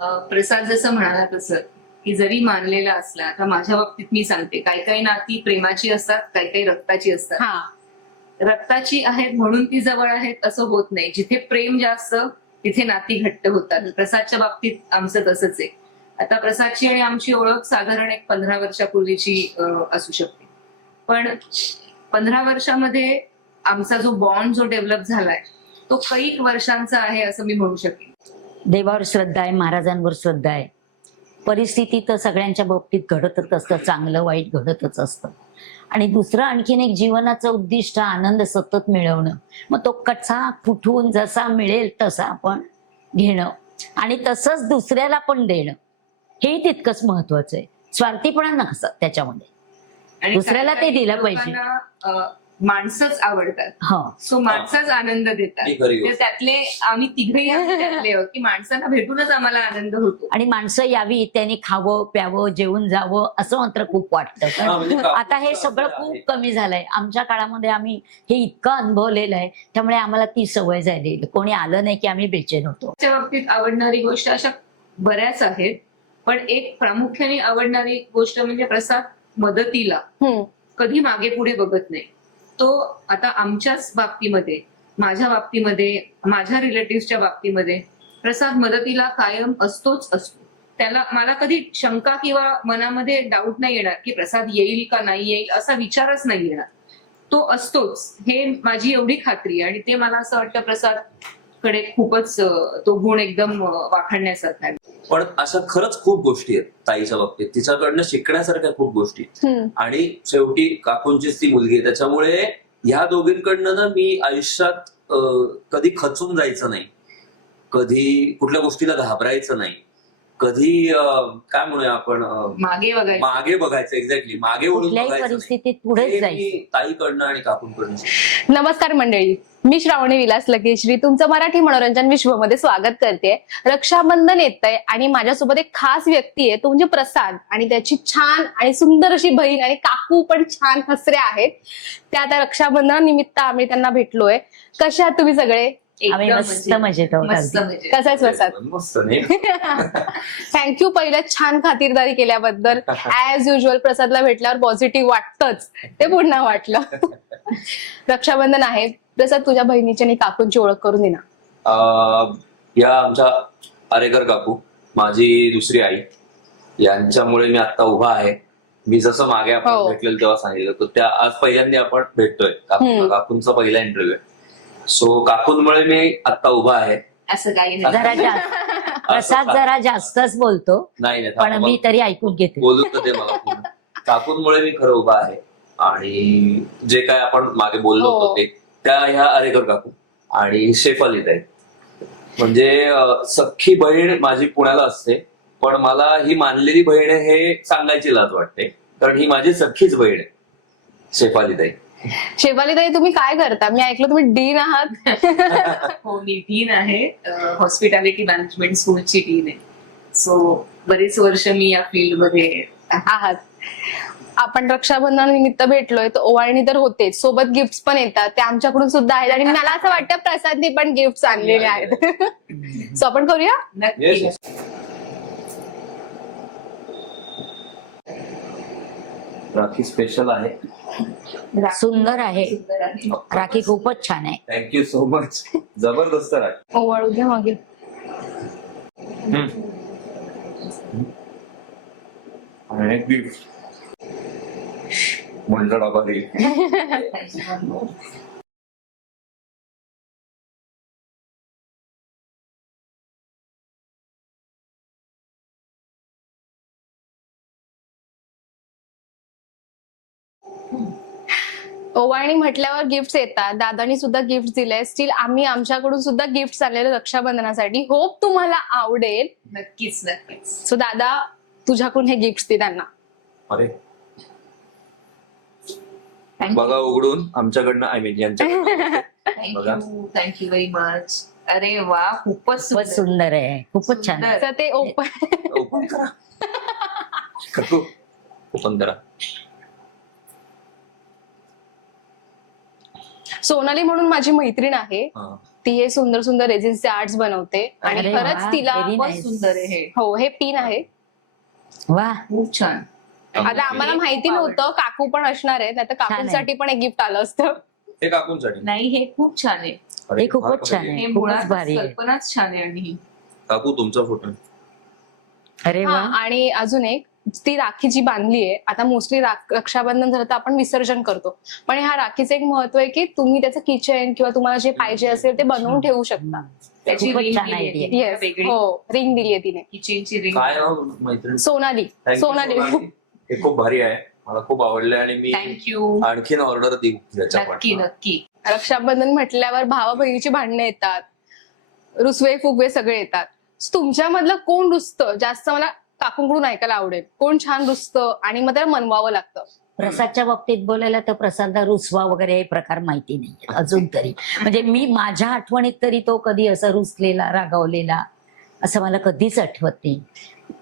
प्रसाद जसं म्हणाला तसं की जरी मानलेला असला, आता माझ्या बाबतीत मी सांगते, काही काही नाती प्रेमाची असतात, काही काही रक्ताची असतात. हा रक्ताची आहेत म्हणून ती जवळ आहेत असं होत नाही. जिथे प्रेम जास्त तिथे नाती घट्ट होतात. प्रसादच्या बाबतीत आमचं तसंच आहे. आता प्रसादची आणि आमची ओळख साधारण एक 15 वर्षापूर्वीची असू शकते, पण 15 वर्षामध्ये आमचा जो बॉन्ड जो डेव्हलप झालाय तो कैक वर्षांचा आहे असं मी म्हणू शकेन. देवावर श्रद्धा आहे, महाराजांवर श्रद्धा आहे. परिस्थिती तर सगळ्यांच्या बाबतीत घडतच असतं, चांगलं वाईट घडतच असतं. आणि दुसरं आणखीन एक जीवनाचं उद्दिष्ट आनंद सतत मिळवणं. मग तो कसा कुठून जसा मिळेल तसा आपण घेणं आणि तसंच दुसऱ्याला पण देणं हेही तितकंच महत्वाचं आहे. स्वार्थीपणा नसतं त्याच्यामध्ये. आणि दुसऱ्याला ते काही दिलं पाहिजे. लोकांना, माणसंच आवडतात. हो सो माणसाच आनंद देतात. ही खरी तर गोष्ट. त्यातले आम्ही तिघही त्यातले आहोत की माणसांना भेटूनच आम्हाला आनंद होतो. आणि माणसं यावी, त्यांनी खावं प्यावं जेवून जावं असं मात्र खूप वाटतं. हा, म्हणजे आता हे सगळं खूप कमी झालंय. आमच्या काळामध्ये आम्ही हे इतकं अनुभवलेलं आहे, त्यामुळे आम्हाला ती सवय झाली. कोणी आलं नाही की आम्ही बेचैन होतो. त्याच्या बाबतीत आवडणारी गोष्ट अशा बऱ्याच आहेत, पण एक प्रामुख्याने आवडणारी गोष्ट म्हणजे प्रसाद मदतीला कधी मागे पुढे बघत नाही. तो आता आमच्याच बाबतीमध्ये, माझ्या बाबतीमध्ये, माझ्या रिलेटिव्हच्या बाबतीमध्ये प्रसाद मदतीला कायम असतोच असतो. त्याला मला कधी शंका किंवा मनामध्ये डाऊट नाही येणार की प्रसाद येईल का नाही येईल असा विचारच नाही येणार. तो असतोच, हे माझी एवढी खात्री आहे. आणि ते मला असं वाटतं प्रसाद कडे खूपच तो गुण एकदम वाखाणण्यासारखा आहे. पण अशा खरंच खूप गोष्टी आहेत ताईच्या बाबतीत. तिच्याकडनं शिकण्यासारख्या खूप गोष्टी आहेत. आणि शेवटी काकूंचीच ती मुलगी आहे, त्याच्यामुळे ह्या दोघींकडनं ना मी आयुष्यात कधी खचून जायचं नाही, कधी कुठल्या गोष्टीला घाबरायचं नाही, कधी काय म्हणूया आपण मागे बघायचं. एक्झॅक्टली मागे वळून कुठल्याही बघायचं नाही. परिस्थितीत पुढेच हे जायचं. मी ताईकडनं आणि काकूंकडनं. नमस्कार मंडळी, मी श्रावणी विलास लकेश्री तुमचं मराठी मनोरंजन विश्वमध्ये स्वागत करते. रक्षाबंधन येतंय आणि माझ्यासोबत एक खास व्यक्ती आहे, तो म्हणजे प्रसाद. आणि त्याची छान आणि सुंदर अशी बहीण आणि काकू पण छान हसऱ्या आहेत. त्या आता रक्षाबंधन निमित्त आम्ही त्यांना भेटलोय. कशा आहात तुम्ही सगळे? आम्ही मस्त मजेत आहोत. कसं आहे प्रसाद? मस्त नाही. थँक्यू पहिल्या छान खातिरदारी केल्याबद्दल. ऍज युजल प्रसादला भेटल्यावर पॉझिटिव्ह वाटतंच, ते पुन्हा वाटलं. रक्षाबंधन आहे. प्रसाद, तुझ्या बहिणीची आणि काकूंची ओळख करून दे ना. या आमच्या आरेकर काकू, माझी दुसरी आई, यांच्यामुळे मी आता उभा आहे. मी जसं मागे आपण हो. भेटलेलं तेव्हा सांगितलं तर त्या आज पहिल्यांदा आपण भेटतोय. काकूंचा पहिला इंटरव्ह्यू आहे. सो काकूंमुळे मी आता उभा आहे. असं काही जरा नाही. जास्त प्रसाद जरा जास्तच बोलतो, नाही पण मी तरी ऐकून घेते. बोलू तर ते मला पूर्ण. काकूंमुळे मी खरं उभा आहे. आणि जे काय आपण मागे बोललो हो. होतो ते त्या ह्या आरेकर काकू आणि शेफालीत आहे. म्हणजे सख्खी बहीण माझी पुण्याला असते, पण मला ही मानलेली बहीण आहे हे सांगायची लाज वाटते, कारण ही माझी सख्खीच बहीण आहे, शेफालीत आहे. शेफालीताई, तुम्ही काय करता? मी ऐकलं तुम्ही डीन आहात. हो, मी डीन आहे, हॉस्पिटॅलिटी मॅनेजमेंट स्कूलची डीन आहे. सो बरेच वर्ष मी या फील्डमध्ये आहात. आपण रक्षाबंधन निमित्त भेटलोय, तर ओवाळणी तर होतेच, सोबत गिफ्ट पण येतात, ते आमच्याकडून सुद्धा आहेत. आणि मला असं वाटतं प्रसादने पण गिफ्ट आणलेले आहेत. सो आपण करूया. नक्की. Yes. राखी स्पेशल आहे. सुंदर आहे. सुंदर आहे. राखी खूपच छान आहे. Thank you so much. जबरदस्त राखी. ओवाळू द्या मागे. आणि एक गिफ्ट म्हणलं डबा देईल. ओवाळणी म्हटल्यावर गिफ्ट येतात. दादानी सुद्धा गिफ्ट दिलंय. स्टील आम्ही आमच्याकडून सुद्धा गिफ्ट आणलेले रक्षाबंधनासाठी. होप तुम्हाला आवडेल. नक्कीच नक्कीच. सो दादा, तुझ्याकडून हे गिफ्ट दे त्यांना. अरे Thank you. बघा उघडून आमच्याकडनं, आय मीन यांच्याकडनं. बघा. Thank you very much. अरे वा, खूपच खूपच सुंदर. सुंदर आहे, खूपच छान आहे. तर ते ओपन ओपन करा. काकू, ओपन करा. सोनाली म्हणून माझी मैत्रीण आहे. हा. ती हे सुंदर सुंदर रेझिन्सचे आर्ट्स बनवते आणि अरे खरंच वा, तिला very खूपच nice. सुंदर आहे हे. हो हे पिन आहे. वा, खूप छान. आता आम्हाला माहिती नव्हतं काकू पण असणार आहे, नाही तर काकूंसाठी पण एक गिफ्ट आलं असतं. हे काकूंसाठी. नाही हे खूप छान आहे. अरे, हे खूपच फार छान भारी आहे. हे खूपच मुळात भारी आहे. कल्पनाच छान आहे. आणि काकू तुमचा फोटो. अरे हा, वा, आणि अजून एक ती राखी जी बांधली आहे, आता मोस्टली रक्षाबंधन झालं तर आपण विसर्जन करतो, पण ह्या राखीचं एक महत्व आहे की तुम्ही त्याचं किचन किंवा तुम्हाला जे पाहिजे असेल ते बनवून ठेवू शकता. त्याची खूपच रिंग छान दिली आहे idea. तिने, येस, वेगळी हो रिंग दिली आहे तिने. किचनची रिंग. काय नाव मैत्रिणी? सोनाली. Thank you, Sonali. सोनाली. हे खूप भारी आहे, मला खूप आवडलं आणि मी थँक्यू. आणखीन ऑर्डर देऊ याच्या नक्की पण. नक्की. रक्षाबंधन म्हटल्यावर भावा बहिणीची भांडणं येतात, रुसवे फुगवे सगळे येतात. तुमच्यामधलं कोण रुसतं जास्त? मला काकूंकडून ऐकायला आवडेल. कोण छान रुसतं आणि मग त्याला मनवावं लागतं? प्रसादच्या बाबतीत बोलायला तर प्रसादला रुसवा वगैरे हे प्रकार माहिती नाही अजून तरी. म्हणजे मी माझ्या आठवणीत तरी तो कधी असा रुसलेला रागावलेला असं मला कधीच आठवत नाही.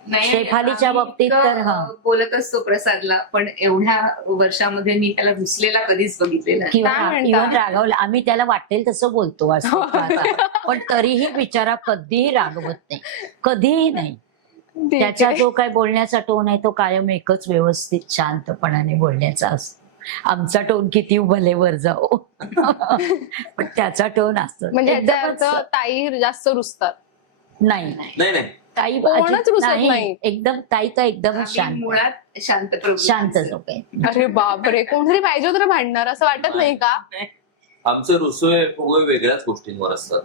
नाही, शेफालीच्या आम्ही बाबतीत इतकं, तर, हा. बोलत असतो प्रसादला, पण एवढ्या वर्षामध्ये मी त्याला रुसलेला कधीच बघितलेला नाही. किंवा काय म्हणता? इव्हन रागावलं, आम्ही त्याला वाटेल तसं बोलतो असं आता. पण तरीही बिचारा कधीही रागवत नाही, कधीही नाही. त्याचा जो काय बोलण्याचा टोन आहे तो कायम एकच व्यवस्थित शांतपणाने बोलण्याचा असतो. आमचा टोन किती भलेवर जाओ पण त्याचा टोन असतो. म्हणजे ह्याचा एकदमच अर्थ ताई जास्त रुसतात. नाही नाही नाही ताई कोणच अजित रुसत नाही. नाही. एकदम ताई तर एकदमच आम्ही शांत मुळात शांत प्रवृत्तीचे. शांत लोक आहे. अरे बापरे, कोणतरी पाहिजे होतं ना भांडणार, असं वाटत नाही का? आमचे रुसवे फुगवे वेगळ्याच गोष्टींवर असतात.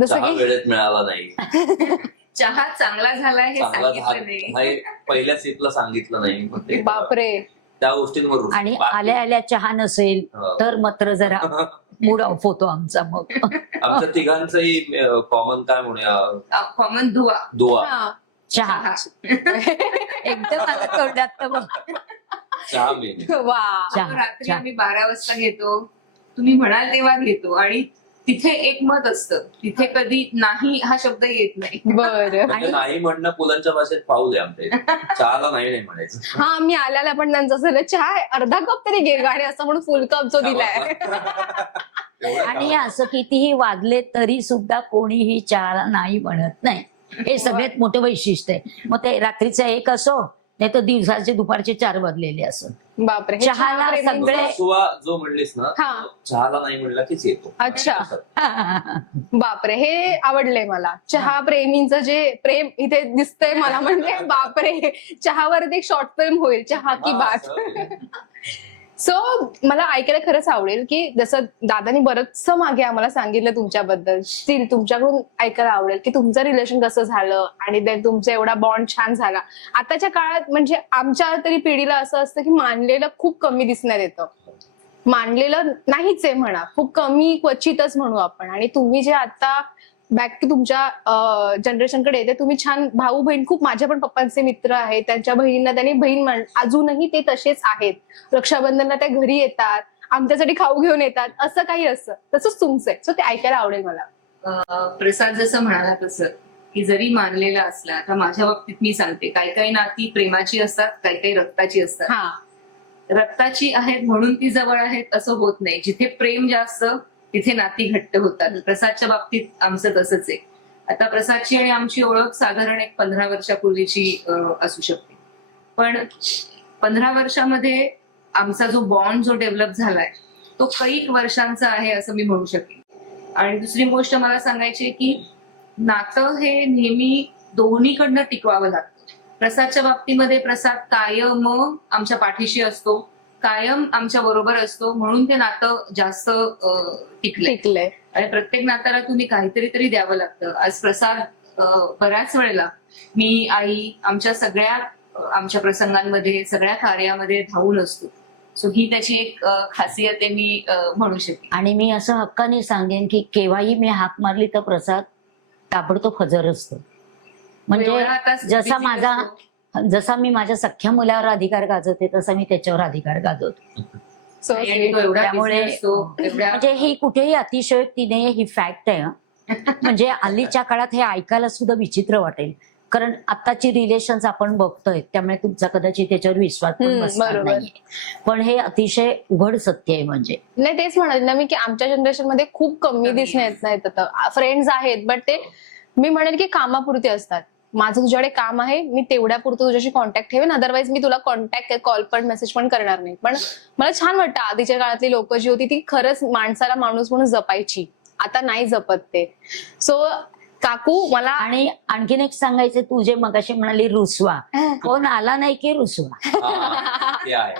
जसं चहा की वेळेत मिळाला नाही, चहा चांगला झालाय हे चांगला सांगितलं नाही. हे पहिल्या सीटला सांगितलं नाही, मग ते बापरे, त्या गोष्टींवर रुसतो. आणि बाकी- आल्या आल्या चहा नसेल हो. तर मात्र जरा मूड ऑफ होतो आमचा मग. आमच्या तिघांचंही कॉमन काय म्हणूया, कॉमन धुवा. दुआ. हा. चहा एकदम आला तोंडात तर मग. चहा मेन. वा, चहा, रात्री चहा. आम्ही 12 वाजता घेतो, तुम्ही म्हणाल तेव्हा घेतो, आणि तिथे एक मत असतं, तिथे कधी नाही हा शब्द येत नाही. बरं. म्हणजे नाही म्हणणं पुलांच्या भाषेत पाऊल आहे आमच्या इथे. चहाला नाही नाही म्हणायचं. हा, मी आल्याला पण त्यांचं असं झालं, चहा आहे, अर्धा कप तरी घे गाडी, असं म्हणून फुल कप जो दिलाय. एवढं आणि काम. असं कितीही वाजले तरी सुद्धा कोणीही चहाला नाही म्हणत नाही. हे सगळ्यात मोठं वैशिष्ट्य आहे. मग ते रात्रीचं 1 असो नाही तर दिवसाचे दुपारचे 4 वाजलेले असो. बापरे, हे चहाला चहा प्रेमींचं- सगळे- सुवा जो म्हणलीस ना, हा. चहाला नाही म्हणला कीच येतो. अच्छा. बापरे, हे आवडलंय मला. चहा प्रेमींचं जे प्रेम इथे दिसतंय मला, म्हणजे बापरे, चहावरती एक शॉर्ट फिल्म होईल, चहा की बात. सो मला ऐकायला खरंच आवडेल की जसं दादानी बरंचसं मागे आम्हाला सांगितलं तुमच्याबद्दल, स्टील तुमच्याकडून ऐकायला आवडेल की तुमचं रिलेशन कसं झालं आणि then तुमचा एवढा बॉन्ड छान झाला. आताच्या काळात म्हणजे आमच्या तरी पिढीला असं असतं की मानलेलं खूप कमी दिसण्यात येतं, मानलेलं नाहीच आहे म्हणा, खूप कमी क्वचितच म्हणू आपण. आणि तुम्ही जे आता बॅक टू तुमच्या जनरेशनकडे येते, तुम्ही छान भाऊ बहीण, खूप माझ्या पण पप्पांचे मित्र आहेत, त्यांच्या बहिणींना त्यांनी बहीण अजूनही ते तसेच आहेत. रक्षाबंधनला त्या घरी येतात, आमच्यासाठी खाऊ घेऊन येतात, असं काही असतं. तसंच तुमचं आहे. सो ते ऐकायला आवडेल मला. प्रसाद जसं म्हणाला तसं की जरी मानलेला असला, आता माझ्या बाबतीत मी सांगते, काही काही नाती प्रेमाची असतात, काही काही रक्ताची असतात. हा, रक्ताची आहेत म्हणून ती जवळ आहेत असं होत नाही. जिथे प्रेम जास्त तिथे नाती घट्ट होतात. प्रसादच्या बाबतीत आमचं तसंच आहे. आता प्रसादची आणि आमची ओळख साधारण एक 15 वर्षापूर्वीची असू शकते, पण 15 वर्षामध्ये आमचा जो बॉन्ड जो डेव्हलप झालाय तो कैक वर्षांचा आहे असं मी म्हणू शकेन. आणि दुसरी गोष्ट मला सांगायची आहे की नातं हे नेहमी दोन्हीकडनं टिकवावं लागतं. प्रसादच्या बाबतीमध्ये प्रसाद कायम आमच्या पाठीशी असतो, कायम आमच्या बरोबर असतो, म्हणून ते नातं जास्त टिकलंय. टिकलंय. आणि प्रत्येक नात्याला तुम्ही काहीतरी तरी द्यावं लागतं. आज प्रसाद बऱ्याच वेळेला मी, आई आमच्या आमच्या प्रसंगांमध्ये सगळ्या कार्यामध्ये धावून असतो. सो ही त्याची एक खासियत आहे मी म्हणू शकेन. आणि मी असं हक्काने सांगेन की केव्हाही मी हाक मारली तर प्रसाद ताबडतोब हजर असतो. म्हणजे एवढा आता जसा busy माझा असतो. जसा मी माझ्या सख्या मुलावर अधिकार गाजवते तसा मी त्याच्यावर अधिकार गाजवतो. So आणि sweet. तो एवढा त्यामुळे busy असतो, एवढ्या म्हणजे ही कुठेही अतिशयोक्ती नाही, ही फॅक्ट आहे. हं. म्हणजे हल्लीच्या काळात हे ऐकायला सुद्धा विचित्र वाटेल. कारण आताची रिलेशन्स आपण बघतोय त्यामुळे तुमचा कदाचित त्याच्यावर विश्वास पण बसणार बरोबर. नाहीये. पण हे अतिशय उघड सत्य आहे म्हणजे. नाही तेच म्हणाले ना मी की आमच्या जनरेशन मध्ये खूप कमी दिसण्यात नाहीत आता फ्रेंड्स आहेत बट ते मी म्हणेल की कामापुरते असतात. माझं तुझ्याकडे काम आहे मी तेवढ्या पुरतं तुझ्याशी कॉन्टॅक्ट ठेवेन अदरवाईज मी तुला कॉन्टॅक्ट कॉल पण मेसेज पण करणार नाही. पण मला छान वाटतं आधीच्या काळातली लोक जी होती ती खरंच माणसाला माणूस म्हणून जपायची. आता नाही जपत ते. सो काकू मला आणि आणखीन एक सांगायचं, तू जे मगाशी म्हणाली रुसवा, कोण आला नाही की रुसवा. हा, ते आहे.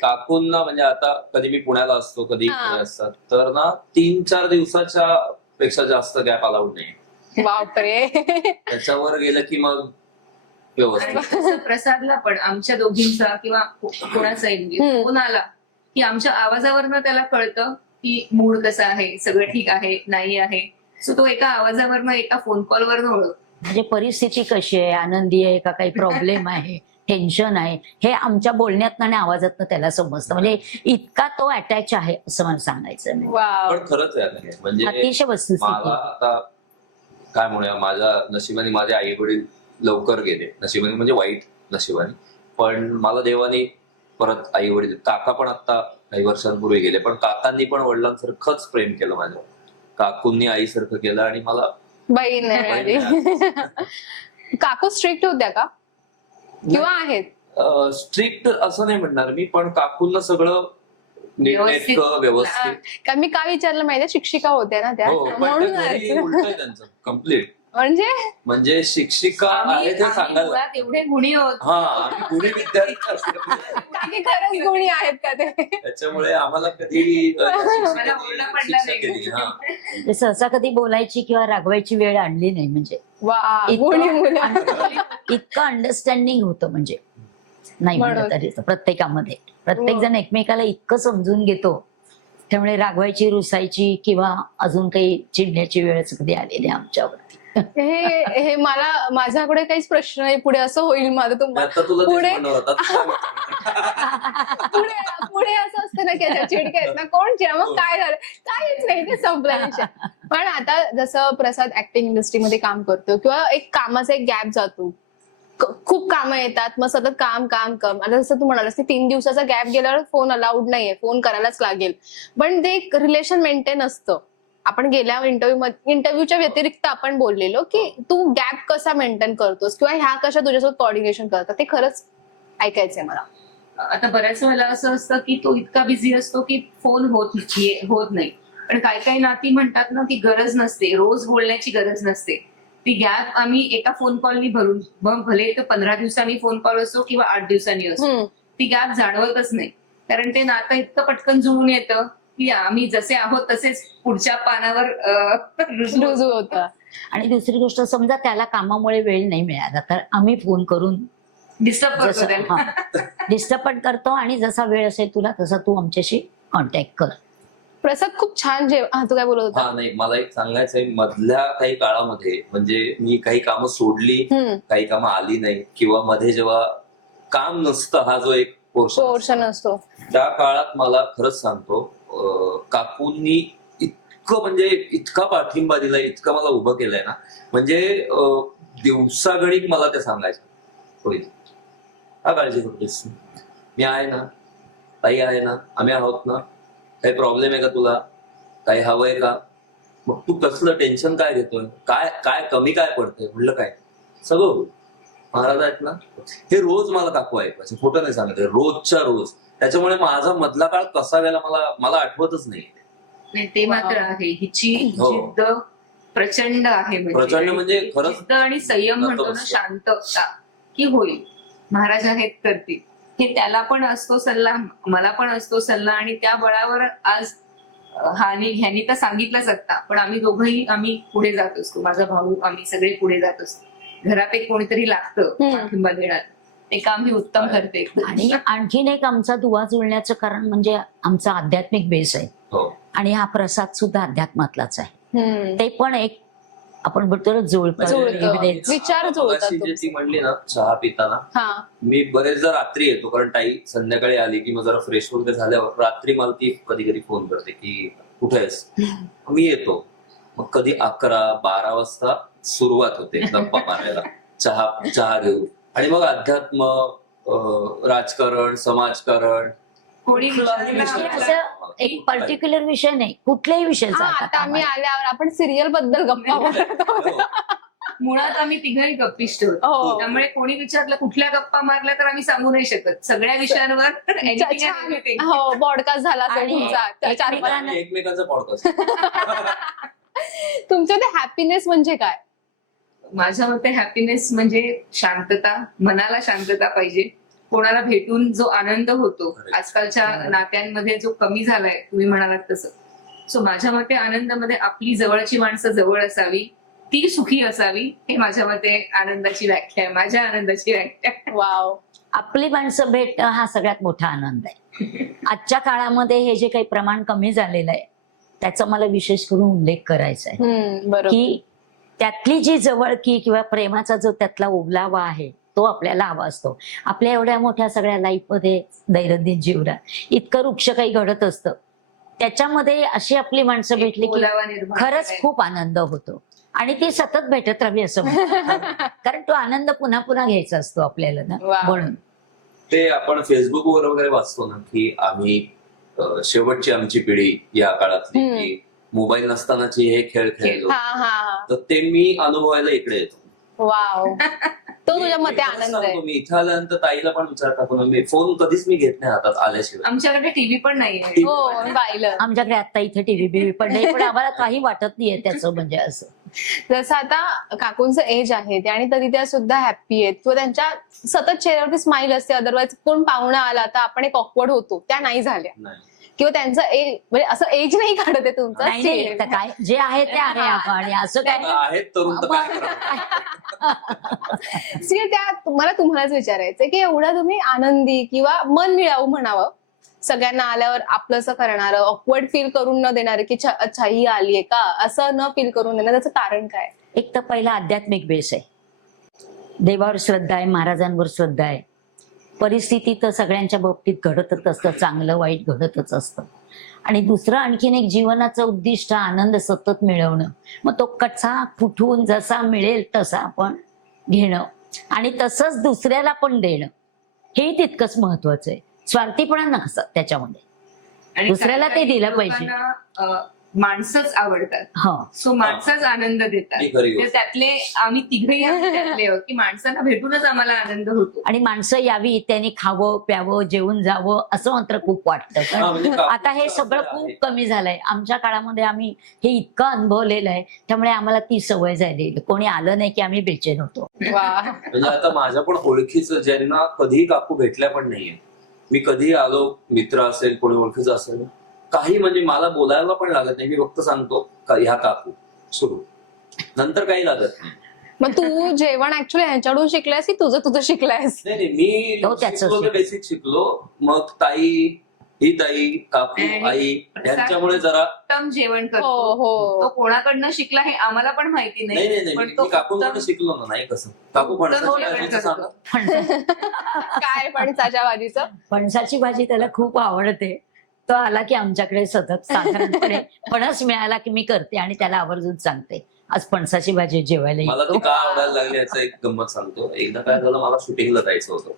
काकूंना म्हणजे आता कधी मी पुण्याला असतो कधी हा. पुणे असतात तर ना 3-4 दिवसाच्या पेक्षा जास्त गॅप अलाउड नाही. बापरे. त्याच्यावर गेलं की मग व्यवस्थित. आणि तसं प्रसादला पण आमच्या दोघींचा किंवा कोणाचाही फोन आला की आमच्या आवाजावरनं त्याला कळतं की मूड कसा आहे, सगळं ठीक आहे नाही आहे. सो तो एका आवाजावरनं एका फोन कॉलवरनं ओळख. म्हणजे परिस्थिती कशी आहे, आनंदी आहे का, काही प्रॉब्लेम आहे, टेन्शन आहे, हे आमच्या बोलण्यातनं आणि आवाजातनं त्याला समजतं. म्हणजे इतका तो अटॅच आहे असं मला सांगायचं नाही. वाव. पण खरंच आहे आता हे. म्हणजे अतिशय मला वस्तुस्थिती. आता काय म्हणूया, माझ्या नशिबाने माझे आई वडील लवकर गेले. नशिबाने म्हणजे वाईट नशिबाने. पण मला देवाने परत आई वडील, काका पण आता काही वर्षांपूर्वी गेले, पण काकांनी पण वडिलांसारखंच प्रेम केलं माझ्यावर. काकूंनी आईसारखं केलं आणि मला बहीण नाही मिळाली. काकू स्ट्रिक्ट होत्या का किंवा आहेत? स्ट्रिक्ट असं नाही म्हणणार मी, पण काकूंना सगळं नीटनेटकं व्यवस्थित. कारण मी का विचारलं माहितीये शिक्षिका होत्या ना त्या हो, पण ते म्हणून घरी उलट आहे त्यांचं कम्प्लीट. म्हणजे शिक्षिका आम्ही आहे ते आम्ही सांगायला. मुळात एवढे गुणी आहोत. हा, आम्ही गुणी विद्यार्थी असल्यामुळे काकी खरंच गुणी आहेत का ते? त्याच्यामुळे आम्हाला कधी मला ओरडा पडला नाही. केली. हा. म्हणजे सहसा कधी बोलायची किंवा रागवायची वेळ आणली नाही. म्हणजे वा गुणी मुलं. इतकं अंडरस्टँडिंग होतं म्हणजे नाही म्हणलं म्हणून. तरी प्रत्येकामध्ये. प्रत्येक जण एकमेकाला इतकं समजून घेतो त्यामुळे रागवायची, रुसायची किंवा अजून काही चिडण्याची वेळच कधी आलेली आमच्यावर. हे मला माझ्याकडे काहीच प्रश्न नाही पुढे असं होईल माझं मी तुम्हाला आता तुला तेच पुढे- म्हणणार होता. तू काय म्हणतो? पुढे पुढे असं असतं ना की याच्या चिडके आहेत ना कोण चिडा मग काय झालं काहीच नाही ते संपला विषय. पण आता जसं प्रसाद ऍक्टिंग इंडस्ट्रीमध्ये काम करतो किंवा एक कामाचा एक गॅप जातो, खूप कामं येतात मग सतत काम काम काम. आता जसं तू म्हणालास की 3 दिवसाचा गॅप गेल्यावर फोन अलाउड नाहीये, फोन करायलाच लागेल. पण ते एक रिलेशन मेंटेन असतं. आपण गेल्या इंटरव्ह्यूच्या व्यतिरिक्त आपण बोललेलो की तू गॅप कसा मेंटेन करतोस किंवा ह्या कशा तुझ्यासोबत कॉर्डिनेशन करतात, ते खरंच ऐकायचंय मला. आता बऱ्याच वेळेला असं असतं की तो इतका बिझी असतो की फोन होत नाही. पण काही नाती म्हणतात ना की गरज नसते, रोज बोलण्याची गरज नसते. ती गॅप आम्ही एका फोन कॉलनी भरून, मग भले तो 15 दिवसांनी फोन कॉल असो किंवा 8 दिवसांनी असो, ती गॅप जाणवतच नाही. कारण ते नातं इतकं पटकन जुळून येतं की आम्ही जसे आहोत तसेच पुढच्या पानावर रुजू होतं. आणि दुसरी गोष्ट, समजा त्याला कामामुळे वेळ नाही मिळाला तर आम्ही फोन करून डिस्टर्ब करतो त्याला. डिस्टर्ब पण करतो आणि जसा वेळ असेल तुला तसा तू आमच्याशी कॉन्टॅक्ट कर. प्रसाद खूप छान तू काय बोलत होता? हा, नाही, मला एक सांगायचंय. मधल्या काही काळामध्ये म्हणजे मी काही कामं सोडली, काही कामं आली नाही, किंवा मध्ये जेव्हा काम नसतं, हा जो एक पोर्शन असतो, त्या काळात मला खरंच सांगतो काकूंनी म्हणजे इतका पाठिंबा दिला, इतकं मला उभं केलंय ना. म्हणजे दिवसागणिक मला ते सांगायचं, होईल हा काळजी करतोस, मी आहे ना, ताई आहे ना, आम्ही आहोत ना, काही प्रॉब्लेम आहे का तुला, काही हवंय का, मग तू कसलं टेन्शन काय घेतोय, काय काय कमी काय पडतंय, म्हणलं काय सगळं महाराज आहेत ना. हे रोज मला काकू ऐकायचं, खोटं नाही सांगत, रोजच्या रोज. त्याच्यामुळे माझा मधला काळ कसा गेला मला आठवतच नाही. नाही, ते मात्र आहे. हिची जिद्द प्रचंड आहे. प्रचंड म्हणजे खरंच जिद्द आणि संयम म्हणतो ना, शांतता, की होईल, महाराज आहेत करतील. हे त्याला पण असतो सल्ला, मला पण असतो सल्ला, आणि त्या बळावर आज ह्यानी तर सांगितलंच आता, पण आम्ही दोघंही पुढे जात असतो. माझा भाऊ, आम्ही सगळे पुढे जात असतो. घरात एक कोणीतरी लागतं पाठिंबा देणार, ते काम ही उत्तम करते. आणि आणखीन एक आमचा दुवा जुळण्याचं कारण म्हणजे आमचा आध्यात्मिक बेस आहे. आणि हा प्रसाद सुद्धा अध्यात्मातलाच आहे. ते पण एक आपण बोलतो विचार जुळतात. ती म्हणली ना चहा पिताना, मी बरेचदा रात्री येतो, कारण ताई संध्याकाळी आली की मग जरा फ्रेश वगैरे झाल्यावर रात्री मला ती कधी कधी फोन करते की कुठे आहेस, मी येतो. मग कधी 11-12 वाजता सुरुवात होते गप्पा मारायला. चहा घेऊ आणि मग अध्यात्म, राजकारण, समाजकारण, कोणी कुठलाही विचारलं विषय असं एक पर्टिक्युलर विषय नाही, कुठल्याही विषयाचा आता आम्ही आल्यावर आपण सिरियल बद्दल गप्पा मारत आहोत. हो. मुळात आम्ही तिघही गप्पिष्ट होतो. हो. त्यामुळे कोणी विचारलं कुठल्या गप्पा मारल्या तर आम्ही सांगू नाही शकत. सगळ्या विषयांवर anything and everything. हो, पॉडकास्ट झाला असेल आणि तुमचा 4-5. आणि एकमेकांचा पॉडकास्ट. तुमचं ते हॅपीनेस म्हणजे काय? माझ्या मते हॅपीनेस म्हणजे शांतता, मनाला शांतता पाहिजे. कोणाला भेटून जो आनंद होतो, आजकालच्या नात्यांमध्ये जो कमी झालाय तुम्ही म्हणालात तसं. सो माझ्या मते आनंदामध्ये आपली जवळची माणसं जवळ असावी, ती सुखी असावी, हे माझ्या मते आनंदाची व्याख्या आहे, माझ्या आनंदाची व्याख्या. वाव. आपली माणसं भेटणं हा सगळ्यात मोठा आनंद आहे. आजच्या काळामध्ये हे जे काही प्रमाण कमी झालेलं आहे त्याचा मला विशेष करून उल्लेख करायचा आहे बरोबर. की त्यातली जी जवळकी किंवा प्रेमाचा जो त्यातला ओलावा आहे तो आपल्याला हवा असतो. आपल्या एवढ्या मोठ्या सगळ्या लाईफमध्ये दैनंदिन जीवनात इतकं वृक्ष काही घडत असतं, त्याच्यामध्ये अशी आपली माणसं भेटली की ओलावा निर्माण खरंच करायचा. खूप आनंद होतो आणि ती सतत भेटत राहावी असं म्हणतात. कारण तो आनंद पुन्हा पुन्हा घ्यायचा असतो आपल्याला ना, वा. म्हणून ते आपण फेसबुकवर वगैरे वाचतो ना की आम्ही शेवटची आमची पिढी या काळातली की मोबाईल नसतानाची हे खेळ खेळलो, हा हा. तर ते मी अनुभवायला इकडे येतो. वाव. तो तुझ्या मी मते खरंच आनंद सांगतो, आहे. मी इथं आल्यानंतर ताईला पण विचारता पण मी फोन कधीच मी घेत नाही हातात आल्याशिवाय. आमच्याकडे टीव्ही पण नाहीये. हो, पाहिलं. आमच्याकडे आता इथे टीव्ही बिव्ही पण नाही, पण आम्हाला काही वाटत नाहीये त्याचं म्हणजे असं. जसं आता काकूंचं एज आहे ते आणि तरी त्या सुद्धा हॅप्पी आहेत किंवा त्यांच्या सतत चेहऱ्यावरती स्माइल असते. अदरवाईज कोण पाहुणा आला तर आपण एक ऑकवर्ड होतो, त्या नाही झाल्या. नाही. किंवा त्यांचं एज म्हणजे असं एज नाही काढत आहे तुमचं. नाही नाही, तर काय जे आहे ते आहे आपण आणि असं काय आहेत तरुण तर काय करावं? See, मला तुम्हालाच विचारायचंय की एवढा तुम्ही आनंदी किंवा मन मिळावं म्हणावं, सगळ्यांना आल्यावर आपलंसं करणारं, ऑकवर्ड फील करून न देणारं की अच्छा ही आलीये का असं न फील करून देणार, त्याचं कारण काय? एक तर पहिला आध्यात्मिक बेस आहे, देवावर श्रद्धा आहे, महाराजांवर श्रद्धा आहे. परिस्थिती तर सगळ्यांच्या बाबतीत घडतच असतं, चांगलं वाईट घडतच असतं. आणि दुसरं आणखीन एक जीवनाचं उद्दिष्ट आनंद सतत मिळवणं. मग तो कसा कुठून जसा मिळेल तसा आपण घेणं आणि तसंच दुसऱ्याला पण देणं, हे तितकंच महत्वाचं आहे. स्वार्थीपणा नसतं त्याच्यामध्ये. आणि दुसऱ्याला ते काही दिलं पाहिजे. लोकांना, माणसंच आवडतात. हो, सो माणसाच आनंद देतात. ही खरी ते गोष्ट. त्यातले आम्ही तिघही त्यातले आहोत की माणसांना भेटूनच आम्हाला आनंद होतो. आणि माणसं यावी, त्यांनी खावं प्यावं जेवून जावं असं मात्र खूप वाटतं. हा, म्हणजे आता हे सगळं खूप कमी झालंय. आमच्या काळामध्ये आम्ही हे इतकं अनुभवलेलं आहे, त्यामुळे आम्हाला ती सवय झाली. कोणी आलं नाही की आम्ही बेचैन होतो. वा. म्हणजे आता माझ्या पण ओळखीचं ज्यांना कधीही काकू भेटल्या पण नाहीये, मी कधी आलो, मित्र असेल कोणी ओळखीचं असेल, काही म्हणजे मला बोलायला पण लागत नाही. मी फक्त सांगतो ह्या काकू सुरू, नंतर काही लागत नाही. मग तू जेवण ऍक्च्युली ह्यांच्याकडून शिकलायस की तुझं त्यास? नाही मी हो, त्याचं शिकलो तर बेसिक शिकलो. मग ही ताई, काकू, आणि आई यांच्यामुळे जरा उत्तम जेवण हो करतो. हो. तो कोणाकडनं शिकला हे आम्हाला पण माहिती नाही नाही नाही, पण मी तो काकूंकडे उत्तम- शिकलो ना. नाही कसं काकू फणसाची उत्तम जेवण भाजीचं करतो. सांगा. काय फणसाच्या भाजीचं? फणसाची भाजी त्याला खूप आवडते. तो आला की आमच्याकडे सतत साधारणपणे फणस मिळाला की मी करते आणि त्याला आवर्जून सांगते आज फणसाची भाजी जेवायला मला ती येतो. का आवडायला लागली याचं एक गंमत सांगतो. एकदा काय झालं, मला शूटिंगला जायचं होतं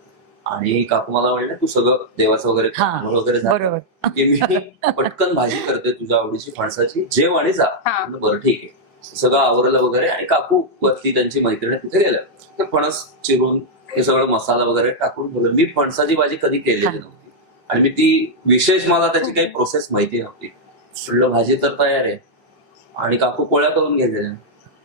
आणि काकू मला म्हणले तू सगळं देवाचं वगैरे हा, वगैरे झालं बरोबर. की मी पटकन भाजी करते तुझ्या आवडीची फणसाची, जेव आणि जा. हा. म्हणलं, बरं ठीक आहे. सगळं आवरलं वगैरे आणि काकू वरती त्यांची मैत्रिणी तिथे गेल्या. ते फणस चिरून हे सगळं मसाला वगैरे टाकून बोललं. मी फणसाची भाजी कधी केलेली नव्हती आणि मी ती विशेष मला त्याची काही प्रोसेस माहिती नव्हती. म्हणलं भाजी तर तयार आहे आणि काकू पोळ्या करून घेतल्या.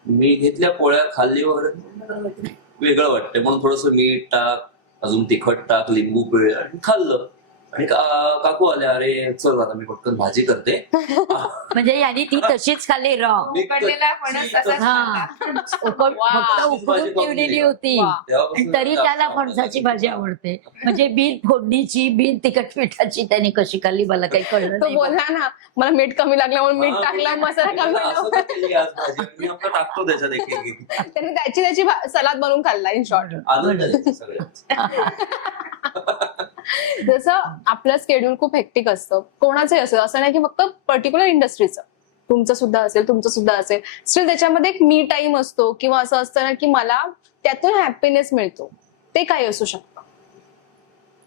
मी घेतल्या पोळ्या, खाल्ली वगैरे, वेगळं वाटतंय म्हणून थोडस मीठ टाक, अजून तिखट टाक, लिंबू पिळे आणि खाल्लं. आणि काकू आले, अरे चल आता मी पटकन भाजी करते. म्हणजे यांनी ती तशीच खाल्ली रॉ, उकडलेला फणस तसाच हा. खाल्ला. फक्त उकडून ठेवलेली होती. आणि तरी त्याला फणसाची भाजी आवडते. म्हणजे बिन फोडणीची, बिन तिखट मिठाची त्याने कशी खाल्ली मला काही कळलं तो नाही. बोलला ना मला मीठ कमी लागलं म्हणून मीठ टाकलं, मसाला कमी असं लागला. केली आज भाजी, मी आपलं टाकतो त्याच्यात एक एक. त्याने त्याची सलाद बनवून खाल्ला इन शॉर्ट. आनंद आहे सगळ्यात. जसं आपलं स्केड्यूल खूप हेक्टिक असतं, कोणाचंही असं नाही की फक्त पर्टिक्युलर इंडस्ट्रीचं. तुमचं सुद्धा असेल स्टील त्याच्यामध्ये एक मी टाइम असतो किंवा असं असतं ना की मला त्यातून हॅपीनेस मिळतो, ते काय असू शकतं?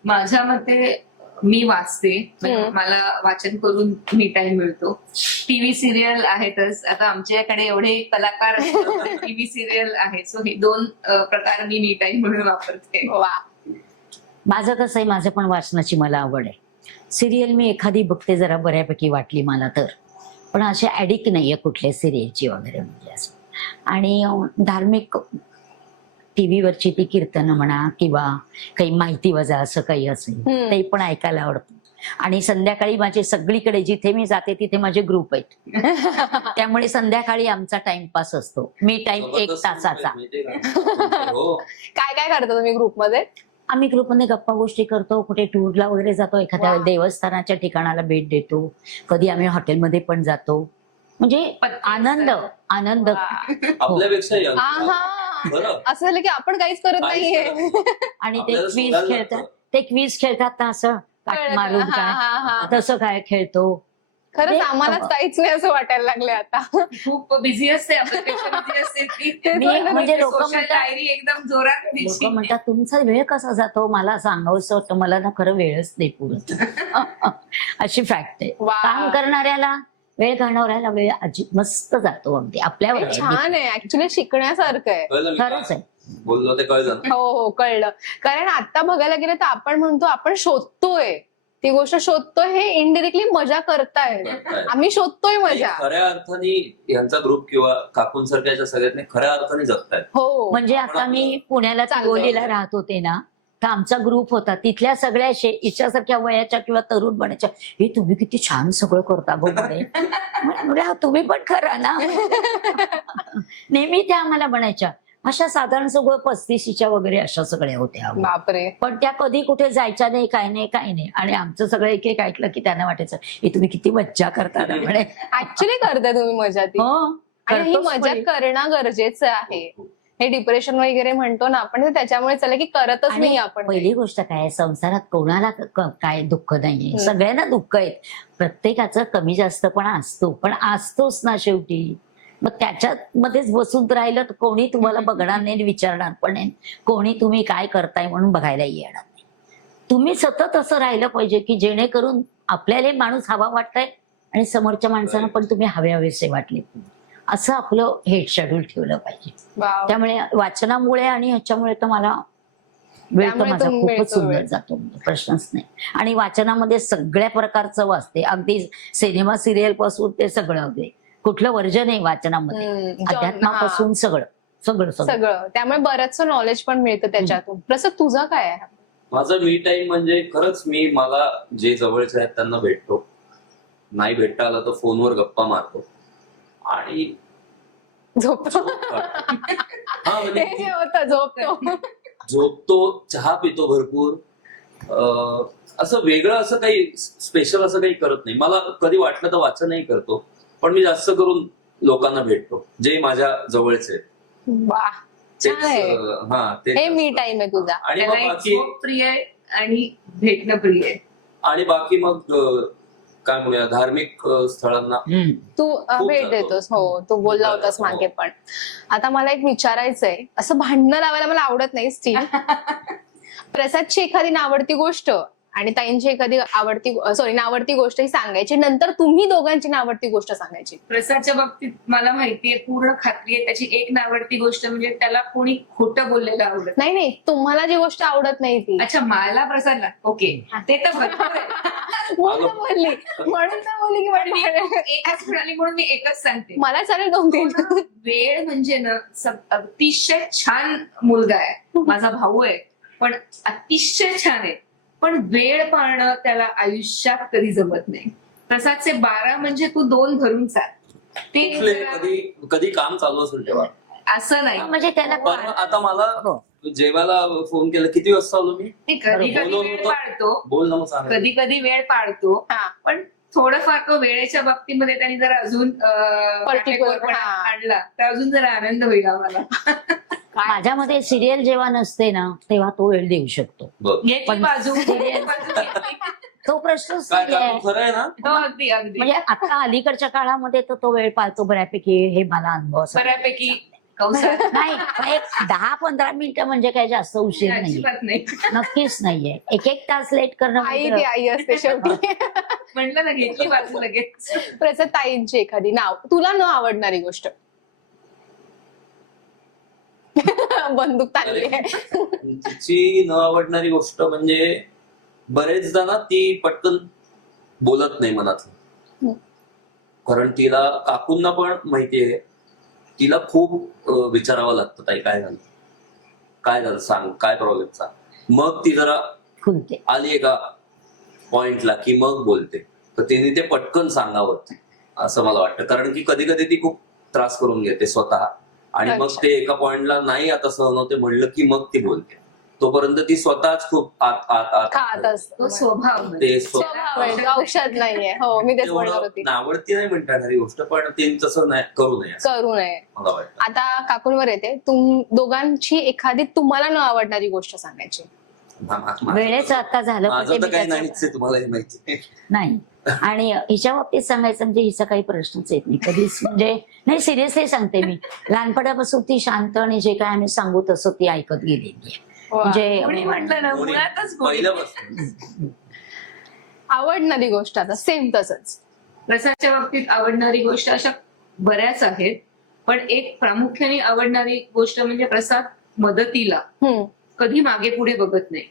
माझ्या मते मी वाचते, म्हणजे मला वाचन करून मी टाइम मिळतो. टीव्ही सिरियल आहेतच, आता आमच्याकडे एवढे कलाकार टीव्ही सिरियल आहे, सो हे 2 प्रकार मी टाइम म्हणून वापरते. वा. माझं कसं आहे, माझं पण वाचनाची मला आवड आहे. सिरियल मी एखादी बघते जरा बऱ्यापैकी वाटली मला तर, पण असे ऍडिक्ट नाहीये कुठल्या सिरियलची वगैरे म्हणजे असं. आणि धार्मिक टीव्हीवरची ती कीर्तनं म्हणा किंवा काही माहिती वजा असं काही असेल ते पण ऐकायला आवडतं. आणि संध्याकाळी माझे सगळीकडे जिथे मी जाते तिथे माझे ग्रुप आहेत त्यामुळे संध्याकाळी आमचा टाइमपास असतो. मी टाइम 1 तासाचा. हो. काय काय करता तुम्ही ग्रुपमध्ये? आम्ही ग्रुपमध्ये गप्पा गोष्टी करतो, कुठे टूरला वगैरे जातो, एखाद्या देवस्थानाच्या ठिकाणाला भेट देतो, कधी आम्ही हॉटेलमध्ये पण जातो. म्हणजे आनंद आनंद. आपल्यापेक्षा young. बरं. असं झालं की आपण काहीच करत नाहीये. आणि ते आपल्याला क्वीज सोडायला खेळतात, ते क्वीज खेळतात ना असं काट मारून हा, हा, हा. काय तसं काय खेळतो. खरंच म्हणजे आम्हालाच काहीच नाही असं वाटायला लागले आता. खूप बिझी असते, आपल्यापेक्षा बिझी असते ती. म्हणजे लोकं सोशल म्हणतात- डायरी एकदम जोरात लोक दिसते. म्हणतात तुमचा वेळ कसा जातो, मला सांगावंसं वाटतं, मला ना खरं वेळच नाही पुरत अशी फॅक्ट आहे. वा. काम करणाऱ्याला वेळ घालवण्याला वेळ मस्त जातो अगदी आपल्यावर आहे. छान आहे, ऍक्च्युली शिकण्यासारखं आहे. कळलं मी खरंच काय आहे. बोललो ते कळलं ना? हो हो कळलं. कारण आता बघायला गेलं तर आपण म्हणतो आपण शोधतोय ती गोष्ट, शोधतोय हे इनडिरेक्टली मजा करताय. करताय. आम्ही शोधतोय आणि मजा. खऱ्या अर्थाने यांचा ग्रुप किंवा काकूंसारख्याच्या सगळ्यांनी खऱ्या अर्थाने जगतायत. हो म्हणजे आता मी पुण्याला चालतंय. तिगोलीला राहत होते ना, तर आमचा ग्रुप होता, तिथल्या सगळ्या हिच्यासारख्या वयाच्या किंवा तरुण बनायच्या, हे तुम्ही किती छान सगळं करता गो म्हणे. म्हणलं, तुम्ही पण करा ना नेहमी त्या आम्हाला बनायच्या. अशा साधारण सगळं 35च्या वगैरे अशा सगळ्या होत्या. बापरे. पण त्या कधी कुठे जायच्या नाही, काय नाही. आणि आमचं सगळं एक एक ऐकलं की त्यांना वाटायचं हे तुम्ही किती मज्जा करता ना म्हणे. ऍक्च्युली करताय तुम्ही मजा ती. हो, आणि ही करतोच मजा म्हणे. करणं गरजेचं आहे. हे डिप्रेशन वगैरे म्हणतो ना आपण, ते त्याच्यामुळे चाललं की करतच आणि नाही आपण. पहिली गोष्ट काय, संसारात कोणाला काय दुःख नाहीये, सगळ्यांना दुःख आहेत. प्रत्येकाचं कमी जास्तपणा असतो, पण असतोच ना शेवटी. मग त्याच्यामध्येच बसून राहिलं तर कोणी तुम्हाला बघणार नाही, विचारणार पण नाही, कोणी तुम्ही काय करताय म्हणून बघायला येणार नाही. तुम्ही सतत असं राहिलं पाहिजे की जेणेकरून आपल्याला माणूस हवा वाटताय आणि समोरच्या माणसांना पण तुम्ही हवेसे वाटले, असं आपलं हे शेड्यूल ठेवलं पाहिजे. वाव. त्यामुळे वाचनामुळे आणि ह्याच्यामुळे तर मला वेळ तर त्यामुळे माझा तो खूपच मिळतो सुंदर वेळ. जातो, प्रश्नच नाही. आणि वाचनामध्ये सगळ्या प्रकारचं वाचते, अगदी सिनेमा सिरियल पासून ते सगळं, अगदी कुठलं वर्जन आहे वाचनामध्ये, अध्यात्मापासून सगळं सगळं सगळं. सगळं. त्यामुळे बरंचसं नॉलेज पण मिळतं त्याच्यातून. प्रसाद तुझा काय आहे? माझा मी टाइम म्हणजे खरंच मला जे जवळचे आहेत त्यांना भेटतो, नाही भेटता आला तर फोनवर गप्पा मारतो आणि झोपतो. हा म्हणजे हे जे होतं झोपतो. झोपतो, चहा पितो भरपूर. असं वेगळं असं काही स्पेशल असं काही करत नाही. मला कधी वाटलं तर वाचनही करतो, पण मी जास्त करून लोकांना भेटतो जे माझ्या जवळचे आहेत. वा. छान आहे. तेच हे मी असतं. टाइम आहे तुझा. आणि त्याला मग एक बाकी झोप प्रिय आहे आणि भेटणं प्रिय आहे. आणि बाकी मग काय म्हणूया, धार्मिक स्थळांना तू खूप भेट जातो. देतोस. हो, तू बोलला खूप होतास जातो. मागे पण. आता मला एक विचारायचंय, असं भांडणं लावायला मला आवडत नाही स्टील. प्रसादची एखादी नावडती गोष्ट आणि ताईंची एखादी नावडती गोष्ट ही सांगायची, नंतर तुम्ही दोघांची नावडती गोष्ट सांगायची. प्रसादच्या बाबतीत मला माहितीये, पूर्ण खात्री आहे, त्याची एक नावडती गोष्ट म्हणजे त्याला कोणी खोटं बोललेलं आवडत नाही. नाही तुम्हाला जी गोष्ट आवडत नाही ती. अच्छा, मला प्रसादला ओके, ते तर भरपूर आहे. म्हणून तर बोलली की एकच म्हणाली म्हणून मी एकच सांगते. मला चालेल 2-3. वेळ म्हणजे ना अतिशय छान मुलगा आहे, माझा भाऊ आहे, पण अतिशय छान आहे. पण वेळ पाळणं त्याला आयुष्यात कधी जमत नाही. प्रसादचे 12 म्हणजे तू 2 धरून चाल. ते कुठले जरा- कधी काम चालू असेल तेव्हा. असं नाही. म्हणजे त्याला पण आता मला हो. जेवायला फोन केला, किती वाजता आलो मी, ते कधी कधी बोलवलं वेळ होतं. पाळतो, बोल ना मग सांग. कधी कधी वेळ पाळतो, हा. पण थोडंफार तो वेळेच्या बाबतीमध्ये त्यांनी जर अजून काटेकोरपणा हा. आणला तर अजून जरा आनंद होईल आम्हाला. माझ्यामध्ये सिरियल जेव्हा नसते ना तेव्हा तो वेळ देऊ शकतो. बघ. घेतली पण बाजू serial- बाजू घेतली. तो प्रश्नच काय नाहीये. काकू खरं आहे ना? हो, अगदी अगदी म्हणजे आता अलीकडच्या काळामध्ये तर तो वेळ पाळतो बऱ्यापैकी, हे मला अनुभव असा. बऱ्यापैकी कंसात नाही, एक 10-15 मिनिटं म्हणजे काही जास्त उशीर नाही, अजिबात नाही. नक्कीच नाहीये. एक तास लेट करणं आई ती म्हणजे आई असते शेवटी. म्हणलं ना, घेतली बाजू लगेच. प्रसाद, ताईंची एखादी नाव तुला न आवडणारी गोष्ट. बंदूक ताणली आहे. तिची न आवडणारी गोष्ट म्हणजे बरेचदा ना ती पटकन बोलत नाही मनातलं. कारण तिला, काकूंना पण माहितीये, तिला खूप विचारावं लागतं, ताई काय झालं, काय झालं सांग, काय प्रॉब्लेम सांग. मग ती जरा खुलते. आली एका पॉइंटला की मग बोलते. तर तिने ते पटकन सांगावं असं मला वाटतं. कारण की कधी कधी ती खूप त्रास करून घेते स्वतः, आणि मग अच्छा. ते एका पॉइंटला नाही आता सहन होते म्हणलं की मग ती बोलते. तोपर्यंत ती स्वतःच खूप आत आत आत खात असतो. तो स्वभाव म्हणजे. ते स्वभाव आहे, औषध नाहीये. हो, मी तेच बोलणार तेवढं होती. नावडती नाही म्हणता येणारी गोष्ट, पण ते तसं नाही करू नये असं करू नये. मला वाटतं. आता काकूंवर येते. दोघांची एखादी तुम्हाला न आवडणारी गोष्ट सांगायची. वेळेचं आता झालं पण माझं ते तर मी काही त्याच्या- नाहीच आहे, तुम्हालाही माहिती आहे. नाही. आणि हिच्या बाबतीत सांगायचं म्हणजे हिचा काही प्रश्नच येत नाही कधीच. म्हणजे नाही, सिरियसली सांगते मी, लहानपणापासून ती शांत आणि जे काय आम्ही सांगू तसं ती ऐकत गेलेली आहे. वा. म्हणजे कोणी म्हटलं ना, कोणी- मुळातच कोणी. पहिल्यापासून आवडणारी गोष्ट आता सेम तसंच. प्रसादच्या बाबतीत आवडणारी गोष्ट अशा बऱ्याच आहेत, पण एक प्रामुख्याने आवडणारी गोष्ट म्हणजे प्रसाद मदतीला कधी मागे पुढे बघत नाही.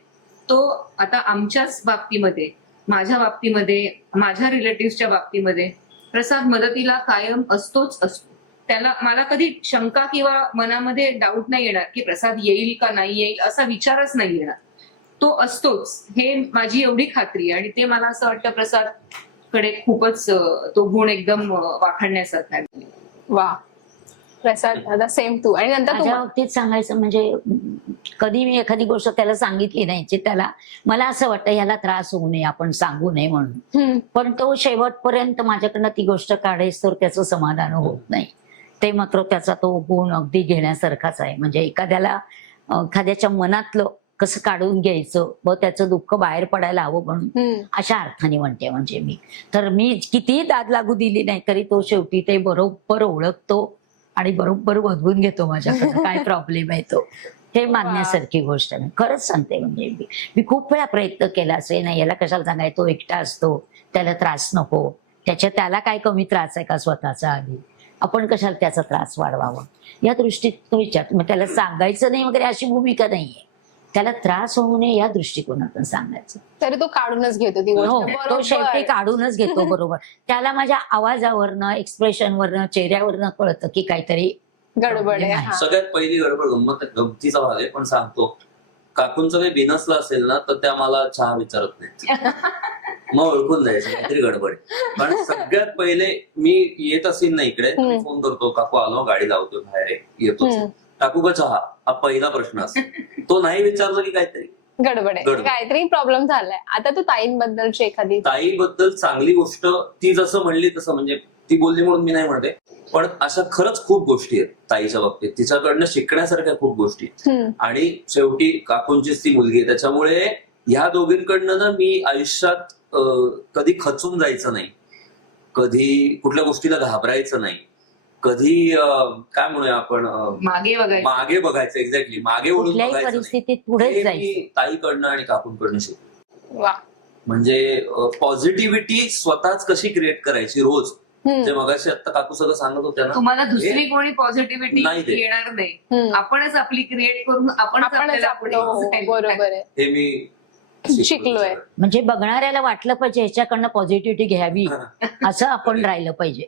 तो आता आमच्याच बाबतीमध्ये, माझ्या बाबतीमध्ये, माझ्या रिलेटिव्हच्या बाबतीमध्ये प्रसाद मदतीला कायम असतोच असतो. त्याला, मला कधी शंका किंवा मनामध्ये डाऊट नाही येणार की प्रसाद येईल का नाही येईल असा विचारच नाही येणार. तो असतोच, हे माझी एवढी खात्री आहे. आणि ते मला असं वाटतं प्रसाद कडे खूपच तो गुण एकदम वाखाणण्यासारखा आहे. वा. प्रसाद, आता सेम तू. आणि नंतर माझ्या बाबतीत सांगायचं म्हणजे कधी मी एखादी गोष्ट त्याला सांगितली नाही जी त्याला, मला असं वाटतं याला त्रास होऊ नये, आपण सांगू नये म्हणून, पण तो शेवटपर्यंत माझ्याकडनं ती गोष्ट काढेस तर त्याचं समाधान होत नाही. ते मात्र त्याचा तो गुण अगदी घेण्यासारखाच आहे. म्हणजे एखाद्याच्या मनातलं कसं काढून घ्यायचं व त्याचं दुःख बाहेर पडायला हवं म्हणून, अशा अर्थाने म्हणते. म्हणजे मी तर मी कितीही दाद लागू दिली नाही तरी तो शेवटी ते बरोबर ओळखतो आणि बरोबर बदलून घेतो माझ्याकडनं काय प्रॉब्लेम आहे तो. हे मानण्यासारखी गोष्ट नाही, खरंच सांगते. म्हणजे मी खूप वेळा प्रयत्न केला असे, नाही याला कशाला सांगाय, तो एकटा असतो, त्याला त्रास नको, त्याला काय कमी त्रास आहे का स्वतःचा, आधी आपण कशाला त्याचा त्रास वाढवावा या दृष्टीत तो विचार. मग त्याला सांगायचं नाही वगैरे अशी भूमिका नाहीये, त्याला त्रास होऊ नये या दृष्टिकोनातून सांगायचं. तरी तो काढूनच घेतो ती हो, गोष्ट. तो शेवटी काढूनच घेतो बरोबर. त्याला माझ्या आवाजावरनं, एक्सप्रेशनवरनं, चेहऱ्यावरनं कळतं की काहीतरी गडबड आहे. हा. सगळ्यात पहिली गडबड गमतीचा भाग आहे, पण सांगतो, काकूंचं काही बिनसलं असेल ना तर त्या मला चहा विचारत नाही. मग ओळखून जायचं काहीतरी गडबड आहे. कारण सगळ्यात पहिले मी येत असेल ना इकडे, मी फोन करतो, काकू आलो, गाडी लावतो, बाहेर येतो, टाकू का चहा, हा पहिला प्रश्न असतो. तो नाही विचारलं की काहीतरी गडबड आहे, गडबड. काहीतरी प्रॉब्लेम झालाय. आता तू ताईंबद्दलची एखादी. ताईबद्दल चांगली गोष्ट, ती जसं म्हणली तसं, म्हणजे ती बोलली म्हणून मी नाही म्हणते, पण अशा खरंच खूप गोष्टी आहेत ताईच्या बाबतीत, तिच्याकडनं शिकण्यासारख्या खूप गोष्टी आहेत. आणि शेवटी काकूंचीच ती मुलगी आहे, त्याच्यामुळे ह्या दोघींकडनं ना मी आयुष्यात कधी खचून जायचं नाही, कधी कुठल्या गोष्टीला घाबरायचं नाही, कधी काय म्हणूया आपण, मागे बघायचं, एक्झॅक्टली मागे वळून कुठल्याही बघायचं परिस्थितीत नाही. पुढेच हे जायचं. मी ताईकडनं आणि काकूंकडनं शिकलो. वा. म्हणजे पॉझिटिव्हिटी स्वतःच कशी क्रिएट करायची रोज, जे मगाशी आता काकू सगळं सांगत होत्या ना, तुम्हाला दुसरी कोणी पॉझिटिव्हिटी नाही देत. येणार नाही, आपणच आपली क्रिएट करून आपणच आपल्याला पुढे जायचं. बरोबर आहे, हे मी शिकलोय. म्हणजे बघणाऱ्याला वाटलं पाहिजे ह्याच्याकडनं पॉझिटिव्हिटी घ्यावी, असं आपण राहिलं पाहिजे.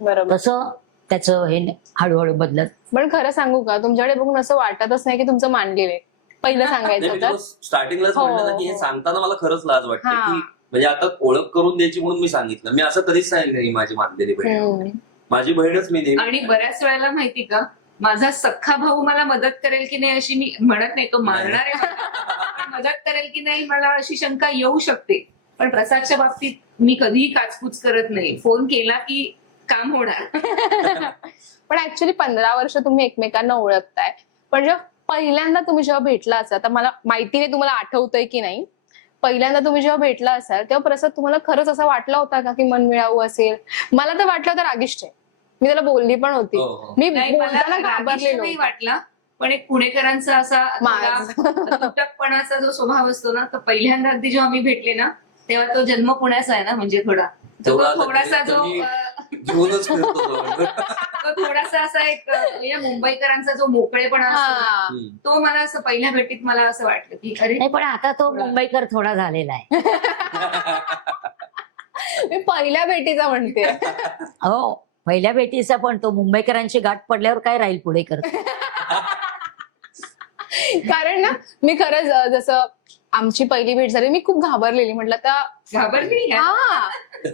बरोबर. तसं त्याचं हे हळूहळू बदलत. पण खरं सांगू का, तुमच्याकडे बघून असं वाटतच नाही की तुमचं मांडलेलं आहे. पहिलं सांगायचं होतं. स्टार्टिंगलाच हो, म्हणलं ना की हे हो. सांगताना मला खरंच लाज वाटते, हा. की म्हणजे आता ओळख करून द्यायची म्हणून मी सांगितलं. मी असं कधीच सांगितलं नाही माझी मानलेली बहीण, माझी बहीणच मी नेहमी. आणि बऱ्याच वेळेला माहिती का, माझा सख्खा भाऊ मला मदत करेल की नाही अशी मी म्हणत नाही, तो मारणार आहे मला. मदत करेल की नाही मला अशी शंका येऊ शकते, पण प्रसादच्या बाबतीत मी कधीही काचकूच करत नाही. फोन केला की काम होणार. पण ऍक्च्युली 15 वर्ष तुम्ही एकमेकांना ओळखताय, पण जेव्हा पहिल्यांदा तुम्ही जेव्हा भेटला असा, तर मला माहिती नाही तुम्हाला आठवतंय की नाही, पहिल्यांदा तुम्ही जेव्हा भेटला असाल तेव्हा प्रसाद तुम्हाला खरंच असं वाटला होता का की मन मिळावं असेल? मला तर वाटलं होतं रागिष्ट आहे. मी त्याला बोलली पण होती. हो, हो. मी नाही, मला बोलताना रागिष्ट घाबरलेलो. नाही वाटला, पण एक पुणेकरांचा असा माज. तुटकपणाचा जो स्वभाव असतो ना, तो पहिल्यांदा अगदी जेव्हा मी भेटले ना, तेव्हा तो जन्म पुण्याचा आहे ना, म्हणजे थोडा तो थोडासा जो घेऊनच फिरतो तो. तो थोडासा असा एक या मुंबईकरांचा जो मोकळेपणा असतो ना, हा. तो मला असं पहिल्या भेटीत मला असं वाटलं की अरे नाही पण आता तो मुंबईकर थोडा झालेला आहे. मी पहिल्या भेटीचा म्हणते. हो, पहिल्या भेटीचा पण तो मुंबईकरांची गाठ पडल्यावर काय राहील पुढे करत. कारण ना मी खरंच जसं आमची पहिली भेट झाली मी खूप घाबरलेली. म्हटलं आता घाबरली का? हा,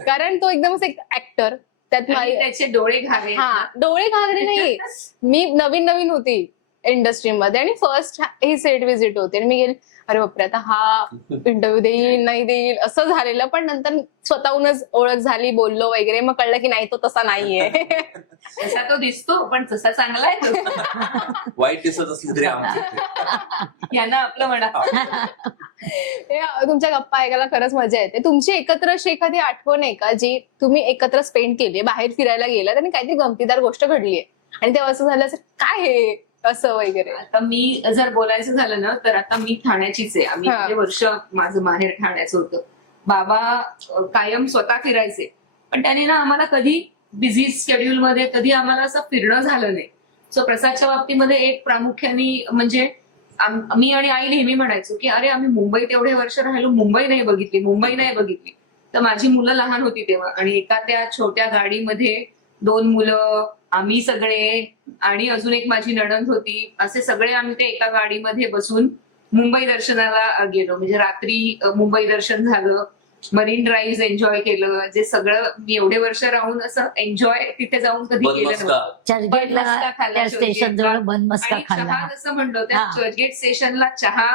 कारण तो एकदमच एक ऍक्टर त्यात आणि माझे त्याचे डोळे घावे. हा डोळे घागरे नाही. मी नवीन नवीन होती इंडस्ट्रीमध्ये आणि फर्स्ट ही सेट व्हिजिट होती आणि मी गेली अरे बापरे आता हा इंटरव्ह्यू देईल नाही देईल असं झालेलं. पण नंतर स्वतःहूनच ओळख झाली, बोललो वगैरे, मग कळलं की नाही तो तसा नाहीये. तसा तो दिसतो पण तसा चांगला आहे तो. वाईट दिसत असली तरी आमचं यांना आपलं म्हणा. हे तुमच्या गप्पा ऐकायला खरंच मजा येते. तुमची एकत्र अशी एखादी आठवण आहे का जी तुम्ही एकत्र स्पेंड केली, बाहेर फिरायला गेलात आणि काहीतरी गमतीदार गोष्ट घडलीये आणि तेव्हा असं झालं असं काय हे असं वगैरे? आता मी जर बोलायचं झालं ना, तर आता मी ठाण्याचीच आहे. आम्ही हा. म्हणजे वर्ष माझं माहेर ठाण्याचं होतं. बाबा कायम स्वतः फिरायचे, पण त्याने ना आम्हाला कधी बिझी शेड्यूल मध्ये कधी आम्हाला असं फिरणं झालं नाही. सो प्रसादच्या बाबतीमध्ये एक प्रामुख्याने म्हणजे मी आणि आई नेहमी म्हणायचो की अरे आम्ही मुंबईत एवढे वर्ष राहिलो, मुंबई नाही बघितली. तर माझी मुलं लहान होती तेव्हा आणि एका त्या छोट्या गाडीमध्ये 2 मुलं, आम्ही सगळे आणि अजून एक माझी नणंद होती, असे सगळे आम्ही ते एका गाडीमध्ये बसून मुंबई दर्शनाला गेलो. म्हणजे रात्री मुंबई दर्शन झालं, मरीन ड्राईव्ह एन्जॉय केलं. जे सगळं मी एवढे वर्ष राहून असं एन्जॉय तिथे जाऊन कधी केलं बनमस्का. नव्हतं. चर्चगेटला बनमस्का खाल्ला, त्या स्टेशन चर्चगेटला. जवळ बनमस्का आणि खाल्ला. चहा जसं म्हणतो त्या हा. चर्चगेट स्टेशनला चहा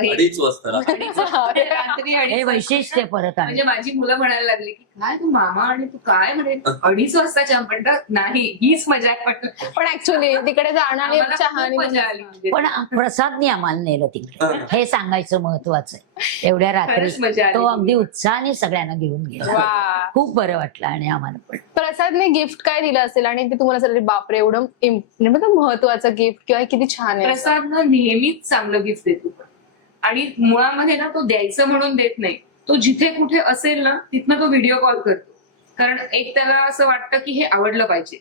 हे 2:30 वाजता रात्री. रात्री हे 2:30 वैशिष्ट्य परत आहे. म्हणजे माझी मुलं म्हणायला लागली की काय तू मामा आणि तू काय म्हणे 2:30 वाजता चहा म्हणतात. नाही, हीच मजा आहे. पण ऍक्च्युली तिकडे जाणं आणि आम्हाला चहा खूप आणि मजा आली म्हणजे. पण प्रसादने आम्हाला नेलं तिकडे, हे सांगायचं महत्वाचं आहे. एवढ्या रात्री खरंच मजा आली. तो अगदी उत्साहाने सगळ्यांना घेऊन गेला. वा. खूप बरं वाटलं आणि आम्हाला पण. प्रसादने गिफ्ट काय दिलं असेल आणि ते तुम्हाला असं बापरे एवढं महत्वाचं गिफ्ट किंवा किती छान आहे? प्रसादनं नेहमीच चांगलं गिफ्ट देतो आणि मुळामध्ये ना तो द्यायचं म्हणून देत नाही. तो जिथे कुठे असेल ना तिथनं तो व्हिडिओ कॉल करतो. कारण एक त्याला असं वाटतं की हे आवडलं पाहिजे.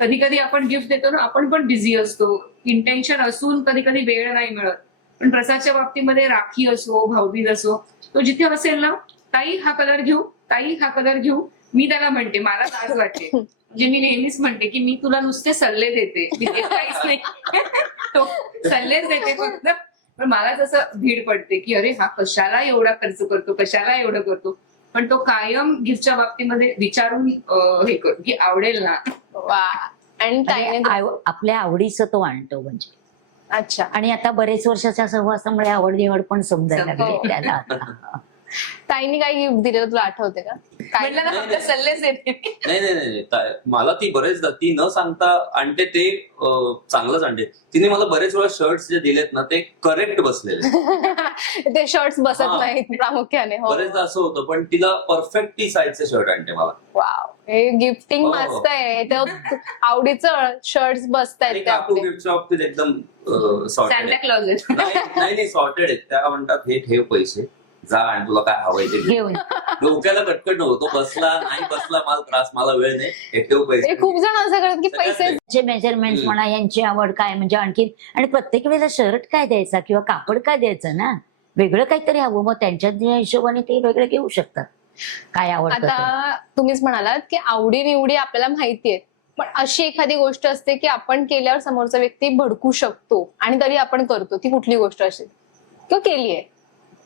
कधी कधी आपण गिफ्ट देतो ना, आपण पण बिझी असतो, इंटेन्शन असून कधी कधी वेळ नाही मिळत. पण प्रसादच्या बाबतीमध्ये राखी असो, भाऊबीज असो, तो जिथे असेल ना, ताई हा कलर घेऊ, ताई हा कलर घेऊ, मी त्याला म्हणते, मला लाज वाटते. म्हणजे मी नेहमीच म्हणते की मी तुला नुसते सल्ले देते, मी देत काहीच नाही. तो सल्लेच देते फक्त. पण मला तसं भीड पडते की अरे हा कशाला एवढा खर्च करतो, कशाला एवढं करतो. पण तो कायम गिफ्टच्या बाबतीमध्ये विचारून हे करतो की आवडेल ना. वा. आणि आणि ताईने आपल्या आवडीचं तो आणतो म्हणजे. अच्छा. आणि आता बरेच वर्षाच्या सहवासामुळे आवड निवड पण समजायला लागली हो. त्याला आता. ताईने काय गिफ्ट दिलं तुला आठवते का? काय? म्हणलं ना फक्त सल्लेच देते. नाही. मला ती बरेचदा ती न सांगता आणते, ते चांगलंच आणते. तिने मला बरेच वेळा शर्ट्स जे दिलेत ना ते करेक्ट बसलेले. ते शर्ट्स बसत हा. नाहीत प्रामुख्याने. हो. बरेचदा असं होतं, पण तिला परफेक्ट ती साईजचे शर्ट आणते मला. वाव. हे गिफ्टिंग हो. मस्त आहे. ते आवडीचं शर्ट्स आणि बसतायत ते काकू आपले. गिफ्टच्या बाबतीत एकदम सॉर्टेड सॅन्टा आहे. क्लॉजेट. नाही सॉर्टेड आहेत. त्या म्हणतात हे ठेव पैसे, जा आणि तुला काय हवंय ते घे. घेऊन डोक्याला कटकट नव्हतो, बसला नाही बसला मला त्रास, मला वेळ नाही, हे ठेव पैसे. हे खूप जण असं करतात की पैसे त्यांचे मेजरमेंट म्हणा, यांची आवड काय म्हणजे आणखी. आणि प्रत्येक वेळेला शर्ट काय द्यायचा किंवा कापड काय द्यायचं ना, वेगळं काहीतरी हवं. मग त्यांच्या हिशोबाने ते वेगळं घेऊ शकतात काय आवडतं ते. आता तुम्हीच म्हणालात की आवडी निवडी आपल्याला माहितीये, पण अशी एखादी गोष्ट असते की आपण केल्यावर समोरचा व्यक्ती भडकू शकतो आणि तरी आपण करतो, ती कुठली गोष्ट असेल किंवा केलीये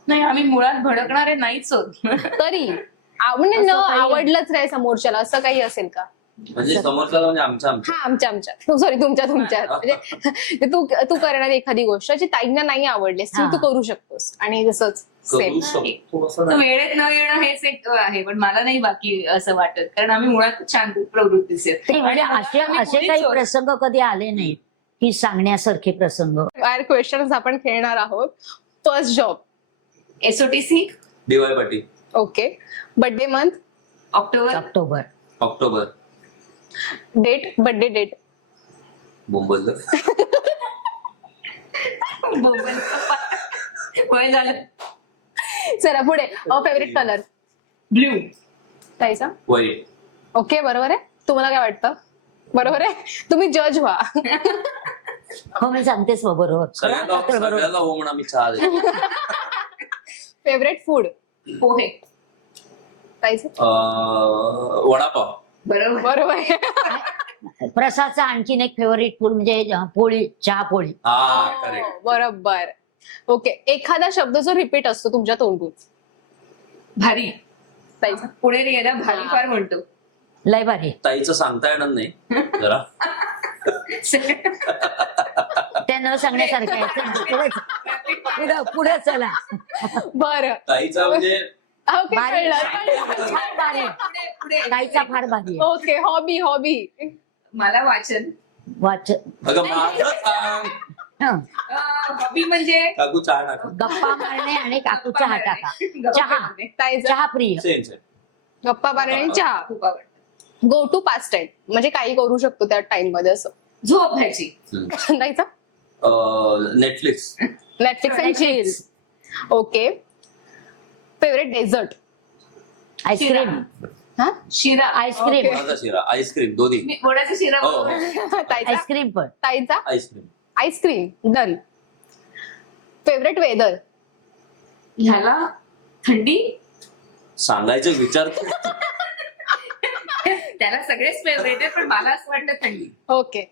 नाही, आम्ही मुळात भडकणारे नाहीच होत. तरी म्हणजे न असं काही- आवडलंच नाही समोरच्याला, असं काही असेल का? म्हणजे समोरच्याला म्हणजे आमच्या हा, आमच्या सॉरी तुमच्या म्हणजे तू करणार एखादी गोष्ट जी ताईंना नाही आवडली हा. तू करू शकतोस आणि जसंच सेम. करू शकतो असं तर नाही. वेळेत न येणं हेच एक आहे, पण मला नाही बाकी असं वाटत, कारण आम्ही मुळात छान प्रवृत्तीचे आहेत. ते म्हणजे आणि असे आम्ही असे मुलीच काही आहोत. प्रसंग कधी आले नाहीत की सांगण्यासारखे प्रसंग. क्वेश्चन आपण खेळणार आहोत. First job SOTC. DY Patil. Okay. Birthday month. October. October. Date. Birthday date. मुंबईला. वय झालं. चला पुढे. Favourite colour. ब्ल्यू. ताईचा. वाईट. ओके, बरोबर आहे. तुम्हाला काय वाटतं? बरोबर आहे. तुम्ही जज व्हा. हो मी सांगतेस बरोबर. सगळ्याला हो म्हणा, मी चहा देतो. Favourite food. पोहे. ताईचा. वडापाव. बरोबर. बरोबर आहे. प्रसादचा आणखीन एक फेवरेट फूड म्हणजे पोळी, चहा पोळी. हा करेक्ट. बरोबर. ओके. एखादा शब्द जो रिपीट असतो तुमच्या तोंडून. भारी. ताईचा. पुणेरी याला भारी फार म्हणतो. लय भारी. ताईचं सांगता येणार नाही जरा. त्या न सांगण्यासारखं आहे. पुढे चला. बरं. ताईचा म्हणजे ओके, भारी. कळलं. छान भारी. पुढे. ताईचा फार भारी आहे. ओके. हॉबी. मला वाचन. वाच. अगं माझं सांग. हं. हॉबी म्हणजे काकू चहा टाका. गप्पा मारणे आणि काकू चहा टाका. चहा. ताईचा. चहा प्रिय. Same same. गप्पा मारणे, चहा. खूप आवडतं. गो टू पास्ट टाइम म्हणजे काही करू शकतो त्या टाइम मध्ये असं. झोप घ्यायची. ताईचा. Netflix. Netflix and chill. Okay. Favourite dessert. Ice cream. हा. शिरा. आईस्क्रीम. ओके. वडाचा शिरा. आईस्क्रीम दोन्ही. मी वडाचा शिरा हो. बनवते. ताईचा. आईस्क्रीम पण. ताईचा. Ice cream. Ice cream. Done. Favourite weather. ह्याला थंडी. सांगायचं विचार. त्याला सगळेच फेवरेट आहे, पण मला असं वाटतं थंडी. ओके.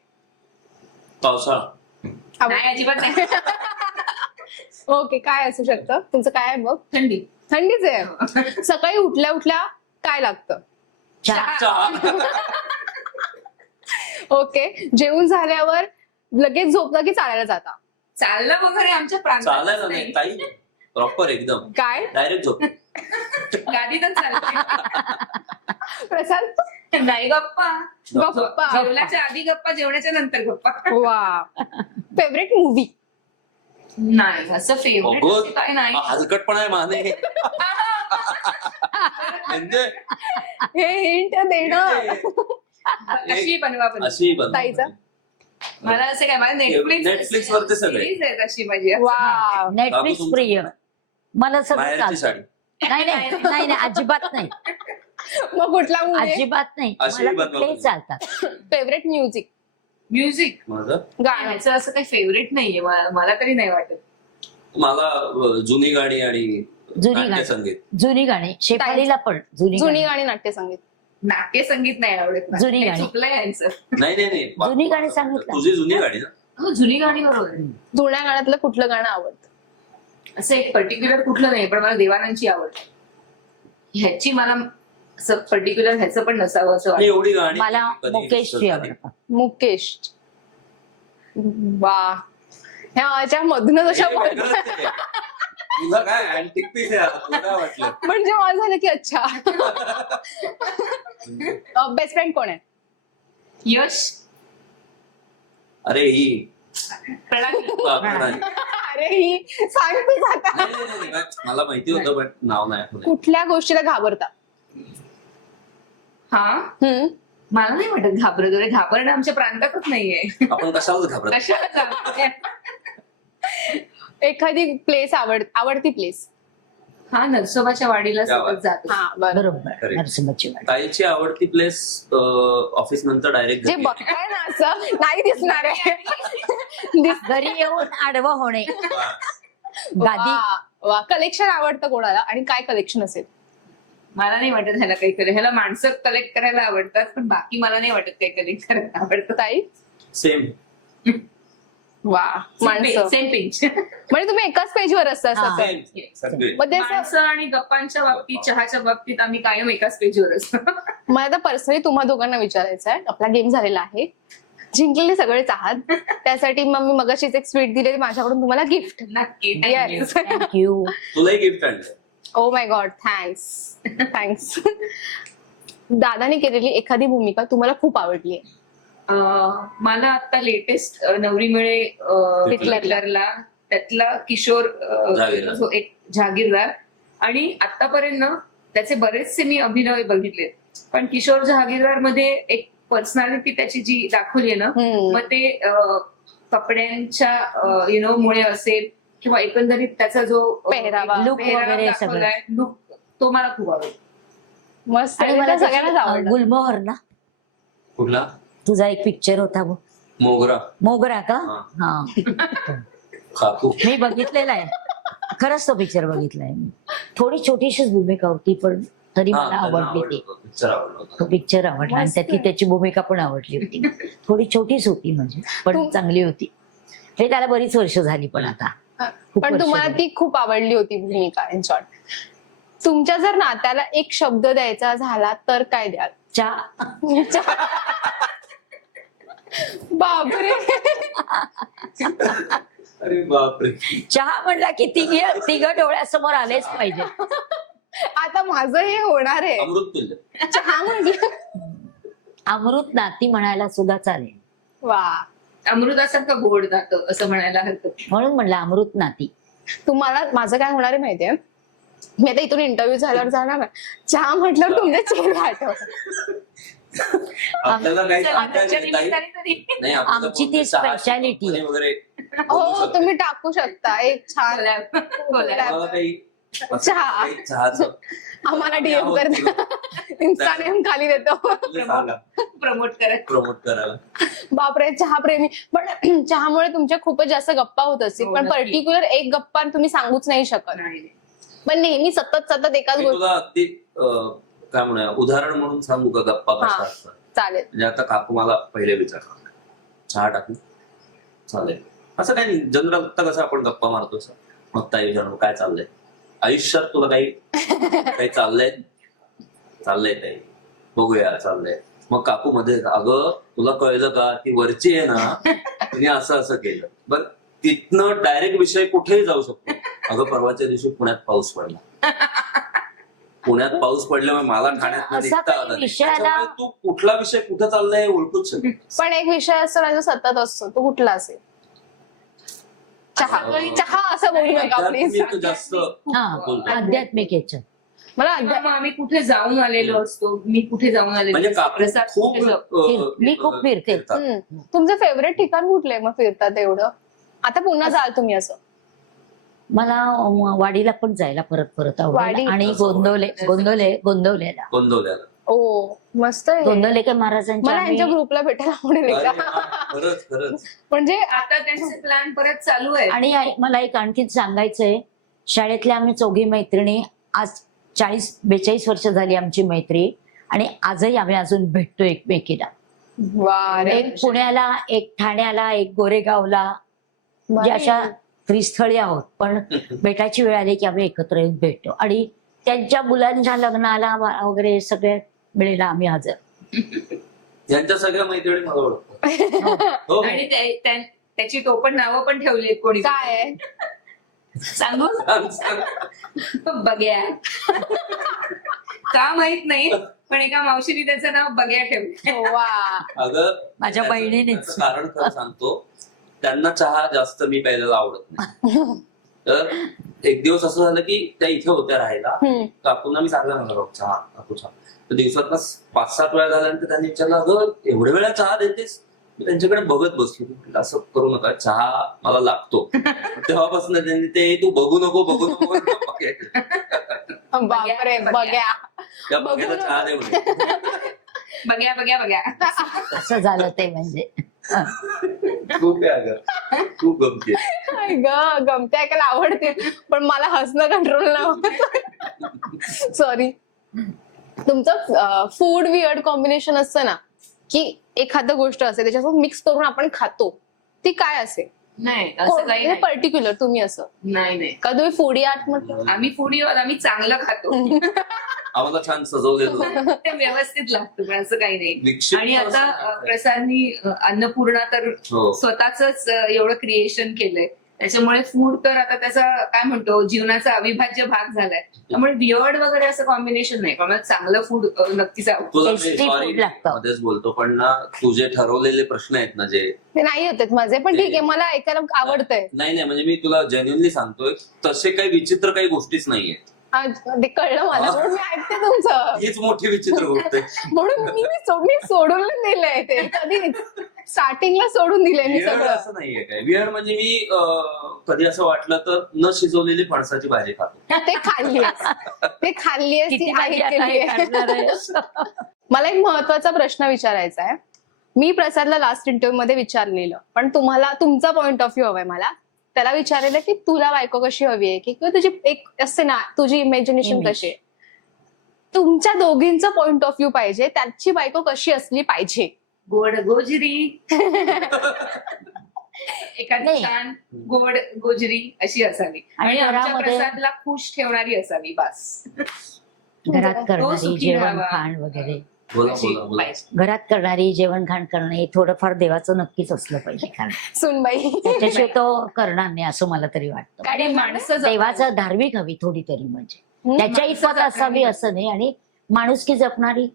पावसाळा. नाही, अजिबात नाही. ओके. काय असू शकतं तुमचं? काय आहे मग? थंडी. थंडीच आहे. सकाळी उठल्या काय लागतं? चहा. चहा. ओके. जेवून झाल्यावर लगेच झोपलं की चालायला जाता? चाललं वगैरे आमच्या चालायला प्रांतात नाही ताई. प्रॉपर एकदम काय? डायरेक्ट झोप. गाडीतच चालते. प्रसाद. नाही, गप्पा. गप्पा. जेवणाच्या आधी गप्पा, जेवणाच्या नंतर गप्पा. वा. Favourite movie. नाही, असं फेवरेट अगं, काय नाही. हलकटपणा आहे माने. म्हणजे हे हिंट देणं. अशी बनवा पण. अशी बनव. ताईचा. मला असं काय, मला Netflix वरती सगळे. सिरीज आहेत अशी माझी. वा. नेटफ्लिक्स तुमचं? प्रिय. मला सगळं बाहेरची चालतं. साडी. नाही अजिबात नाही. मग कुठला मूवी? अजिबात नाही. अशी मला बनवा कुठलेही तुम्ही. चालतात. Favourite music. म्युझिक. माझं गाणं. ह्याचं असं काही फेवरेट नाहीये, मला तरी नाही वाटत. मला जुनी गाणी आणि जुनी गाणी. नाट्यसंगीत. जुनी गाणी. शेफालीला पण जुनी जुनी गाणी. गाणी, नाट्यसंगीत. नाट्यसंगीत नाही आवडत मला. जुनी हे गाणी. चुकलं यांचं. नाही. जुनी गाणी सांगितलं. तुझी जुनी गाणी ना. हो, जुनी गाणी बरोबर आहे. जुन्या गाण्यातलं कुठलं गाणं आवडतं? असं एक पर्टिक्युलर कुठलं नाही, पण मला देवानंदची आवडते. ह्याची मला असं पर्टिक्युलर ह्याचं पण नसावं असं आणि वाटतं. एवढी गाणी मला कधी मुकेशची दिसत आवडतात. मुकेश. वा. ह्या माझ्या मधूनच अशा नाही. हे वेगळंच आहे. तुला काय अँटिक पीस आहे आता, तुला काय वाटलं? म्हणजे मला झालं की अच्छा. बेस्ट फ्रेंड कोण आहे? यश. अरे ही प्रणाली. नाही. अरे ही सांगतोच आता. नाही. मला माहिती होतं पण नाव नाही आठवत. कुठल्या गोष्टीला घाबरता? हा, मला नाही वाटत घाबरत वगैरे. घाबरणं आमच्या प्रांतातच नाहीये. आपण कशाला घाबरत. कशाला घाबरते? एखादी प्लेस आवडती प्लेस? हा, नरसोबाच्या वाडीला क्या सतत जातो. हा, बरं. बरोबर. Correct. नरसिंहाची वाडी. ताईची आवडती प्लेस ऑफिस नंतर डायरेक्ट जे बघताय ना असं नाही दिसणार आहे. घरी येऊन आडवं होणे. गादी. वा. कलेक्शन आवडतं कोणाला आणि काय कलेक्शन असेल? मला नाही वाटत ह्याला काही करायला. ह्याला माणसं कलेक्ट करायला आवडतात, पण बाकी मला नाही वाटत काही कलेक्ट करायला आवडतं. ताई. सेम. वा. माणसं. Same pinch. म्हणजे तुम्ही एकाच पेजवर असता हा. सतत. सेम सगळे. मग ते असं- माणसं आणि गप्पांच्या बाबतीत, चहाच्या बाबतीत आम्ही कायम एकाच पेजवर असतो. मला आता पर्सनली तुम्हा दोघांना विचारायचं आहे. आपला गेम झालेला आहे. जिंकलेले सगळेच आहात. त्यासाठी मग मी मगाशीच एक स्वीट दिले, माझ्याकडून तुम्हाला गिफ्ट. नक्की. Yes. थँक्यू. तुलाही गिफ्ट आणलं. Oh my God. थँक्स. दादाने केलेली एखादी भूमिका तुम्हाला खूप आवडली आहे? मला आता लेटेस्ट नवरी मिळे हिटलरला. हिटलरला त्यातला किशोर जहागीरदार. जो एक जहागीरदार. आणि आतापर्यंत त्याचे बरेचसे मी अभिनय बघितले, पण किशोर जहागीरदार मध्ये एक पर्सनॅलिटी त्याची जी दाखवली आहे ना, मग ते कपड्यांच्या मुळे असेल किंवा एकंदरीत त्याचा जो पेहरावा, look वगैरे दाखवलाय, लुक, तो मला खूप आवडतो. मस्त आणि आहे. मला ते सगळ्यांनाच त्याची, आवडलं. गुलमोहर ना कुठला तुझा एक पिक्चर होता बघ, मोगरा. मोगरा का? हा. हा काकू. मी बघितलेला आहे, खरंच तो पिक्चर बघितलाय मी. थोडी छोटीशीच भूमिका होती पण तरी मला आवडली ती. पिक्चर आवडला होता. तो पिक्चर आवडला आणि मस्त त्यातली आहे. त्याची भूमिका पण आवडली होती. थोडी छोटीच होती म्हणजे, पण तुम- चांगली होती. हे त्याला बरीच वर्ष झाली पण आता. खूप पण वर्ष तुम्हाला झाली. ती खूप आवडली होती भूमिका. इन शॉर्ट, तुमच्या जर नात्याला एक शब्द द्यायचा झाला तर काय द्याल? चहा. बापरे. अरे बापरे. चहा म्हणला की तिघ डोळ्यासमोर आलेच पाहिजे. आता माझं हे होणार आहे. अमृत तुल्य. चहा म्हटलं. अमृत नाती म्हणायला सुद्धा चालेल, वा. अमृतासारखं गोड जातं असं म्हणायला हरकत नाही. म्हणून म्हणलं अमृत नाती. तुम्हाला माझं काय होणार आहे माहितीये, मी आता इथून इंटरव्ह्यू झाल्यावर जाणार ना, चहा म्हटल्यावर तुमचे चेहरे आठवतात. आपल्याला काही चला, सांगता त्याच्या येत नाही. निमित्ताने तरी. नाही, आपल्याला आमची ती कोणती चहा speciality company वगैरे हो, बोलू शकते. तुम्ही टाकू शकता एक छान बोला. मला काही चहा. काही चहाचं आम्हाला डीएम करता, इंस्टाग्राम खाली देतो. प्रमोट करत. प्रमोट करायला. बापरे, चहा प्रेमी. पण चहामुळे तुमच्या खूपच जास्त गप्पा होत असतील, हो, पण नक्की. पर्टिक्युलर एक गप्पा तुम्ही सांगूच नाही शकत. नाही. पण नेहमी सतत एकाच मी गोष्ट. तुला अगदी काय म्हणूया उदाहरण म्हणून सांगू का गप्पा कशा हा. असतात. चालेल. म्हणजे आता काकू मला पहिले विचारतात, चहा टाकू? चालेल. असं काही नाही, जनरल आता कसं आपण गप्पा मारतो असं. मग ताई विचारणार काय चाललंय आयुष्यात, तुला काही काही चाललंय? चाललंय ताई, बघूया चाललंय. मग काकू मध्ये, अगं तुला कळलं का ती वरची आहे ना, तिने असं असं केलं. बरं, तिथनं डायरेक्ट विषय कुठेही जाऊ शकतो. अगं परवाच्या दिवशी पुण्यात पाऊस पडला. पुण्यात पाऊस पडल्यामुळे मला ठाण्यात असा निघता काही आलं नाही. विषयाला- त्याच्यामुळे तू कुठला विषय कुठं चाललाय ओळखूच शकत नाही. पण एक विषय असतो ना जो सतत असतो, तो कुठला असेल? चहा. चहा असं बोलू नका प्लीज. आध्यात्मिक जास्त हा, बोलतो. आध्यात्मिक याच्यात. मला किंवा अध्या- मग आम्ही कुठे जाऊन आलेलो असतो, मी कुठे जाऊन आलेलो म्हणजे असतो. काकू प्रसाद खूप कुठे जाऊ- मी खूप फिरते. हम्म. तुमचं फेवरेट ठिकाण कुठलंय मग फिरतात एवढं? आता पुन्हा जाल तुम्ही असं? मला वाडीला पण जायला परत परत वाडी? आवडेल. आणि गोंदवलेला गोंदवल्याला. ओ, मस्त आहे. गोंदवलेकर महाराजांच्या मला यांच्या आम्ही- ग्रुपला भेटायला आवडेल अरे एकदा. हा, खरंच खरंच. म्हणजे आता त्यांचे प्लॅन परत चालू आहे. आणि मला एक आणखी सांगायचंय, शाळेतल्या आम्ही चौघी मैत्रिणी आज 40-42 वर्ष झाली आमची मैत्री, आणि आजही आम्ही अजून भेटतो एकमेकीला. वा रे. एक पुण्याला, एक ठाण्याला, एक गोरेगावला, म्हणजे अशा त्रिस्थळी आहोत. पण भेटायची वेळ आली की आम्ही एकत्र येऊन भेटतो. आणि त्यांच्या मुलांच्या लग्नाला वगैरे सगळ्या वेळेला आम्ही हजर. यांच्या सगळ्या मैत्रिणी मला ओळखतात. हो. आणि त्याची तो पण नावं पण ठेवली आहेत कोणी. काय आहे? सांगू? सांग, सांग. बग्या. का माहित नाही, पण एका मावशीने त्याचं नाव बग्या ठेवलं. वा. अगं माझ्या त्याचं- बहिणीनेच. त्याचं कारण खरं सांगतो, त्यांना चहा जास्त मी प्यायला आवडत नाही. तर एक दिवस असं झालं की त्या इथे होत्या राहायला. हम्म. काकूंना मी सांगला ना चहा काकू चहा. तर दिवसात 5-7 वेळा झाल्यानंतर त्यांनी विचारलं, अगं एवढ्या वेळा चहा देतेस? मी त्यांच्याकडे बघत बसलो. म्हटलं, असं करू नका, चहा मला लागतो. तेव्हापासून त्यांनी ते तू बघू नको बापरे, बघ्या. त्या बघ्याला चहा दे म्हणे. बग्या बग्या बग्या. असं झालं ते म्हणजे. खूप आहे अगं, खूप गमती आहे. आई ग, गमते ऐकायला आवडते, पण मला हसणं कंट्रोल नाही. सॉरी. तुमचं फूड वियर्ड कॉम्बिनेशन असतं ना, की एखादं गोष्ट असते त्याच्यासोबत मिक्स करून आपण खातो, ती काय असेल? नाही असं काही नाही. पर्टिक्युलर तुम्ही असं नाही का तुम्ही फूडी आहात म्हटलं? आम्ही फूडी आहोत, आम्ही चांगलं खातो. आम्हाला छान सजवलेलं होतं. ते व्यवस्थित लागतं, पण असं काही नाही. विक्षिप्त आणि आता असं काय. प्रसादनी अन्नपूर्णा तर हो. स्वतःच एवढं क्रिएशन केलंय, त्याच्यामुळे फूड तर आता त्याचा काय म्हणतो जीवनाचा अविभाज्य भाग झालाय. त्यामुळे वियर्ड वगैरे असं कॉम्बिनेशन नाही, पण मला चांगलं फूड नक्कीच आवडतं. तुला Tasty मी food sorry लागतं. मध्येच बोलतो, पण ना तुझे ठरवलेले प्रश्न आहेत ना जे ते नाही होते माझे, पण ठीक आहे, मला ऐकायला आवडतंय. नाही म्हणजे मी तुला जेन्युअनली सांगतोय, तसे काही विचित्र काही गोष्टीच नाहीये. ते कळलं मला, म्हणून मी ऐकते तुमचं. हीच मोठी विचित्र गोष्ट आहे. म्हणून मी सोडून दिलंय ते कधीच. स्टार्टिंगला सोडून दिलंय मी वियर्ड सगळं. असं नाहीये काय. वियर्ड म्हणजे मी कधी असं वाटलं तर न शिजवलेली फणसाची भाजी खातो. ते खाल्लीये ती किती आहे भाजी आता केलीये. हे काढणार आहे? मला एक महत्वाचा प्रश्न विचारायचा आहे. मी प्रसादला लास्ट इंटरव्ह्यू मध्ये विचारलेलं, पण तुम्हाला तुमचा पॉइंट ऑफ व्ह्यू हवाय मला. त्याला विचारलेलं की तुला बायको कशी हवी आहे, किंवा तुझी एक असते ना तुझी इमॅजिनेशन Image. कशी आहे. तुमच्या दोघींचा पॉइंट ऑफ व्ह्यू पाहिजे, त्याची बायको कशी असली पाहिजे. गोड गोजरी एखादी नाही. छान गोड गोजरी अशी असावी, आणि आमच्या घरामध्ये- प्रसादला खुश ठेवणारी असावी बस. घरात तो करणारी सुखी जेवण राहावा. खाण वगैरे, बोला अशी बोला बोला. पाहिजे. घरात करणारी जेवण खाण करणं हे थोडंफार देवाचं नक्कीच असलं पाहिजे. कारण सुनबाई. त्याच्याशिवाय तो करणार नाही असं मला तरी वाटतं. आणि माणसं जपणं. देवाचं धार्मिक हवी थोडी तरी, म्हणजे त्याच्या इतपत माणसं असावी जपणारी. असं नाही. आणि माणुसकी जपणारी,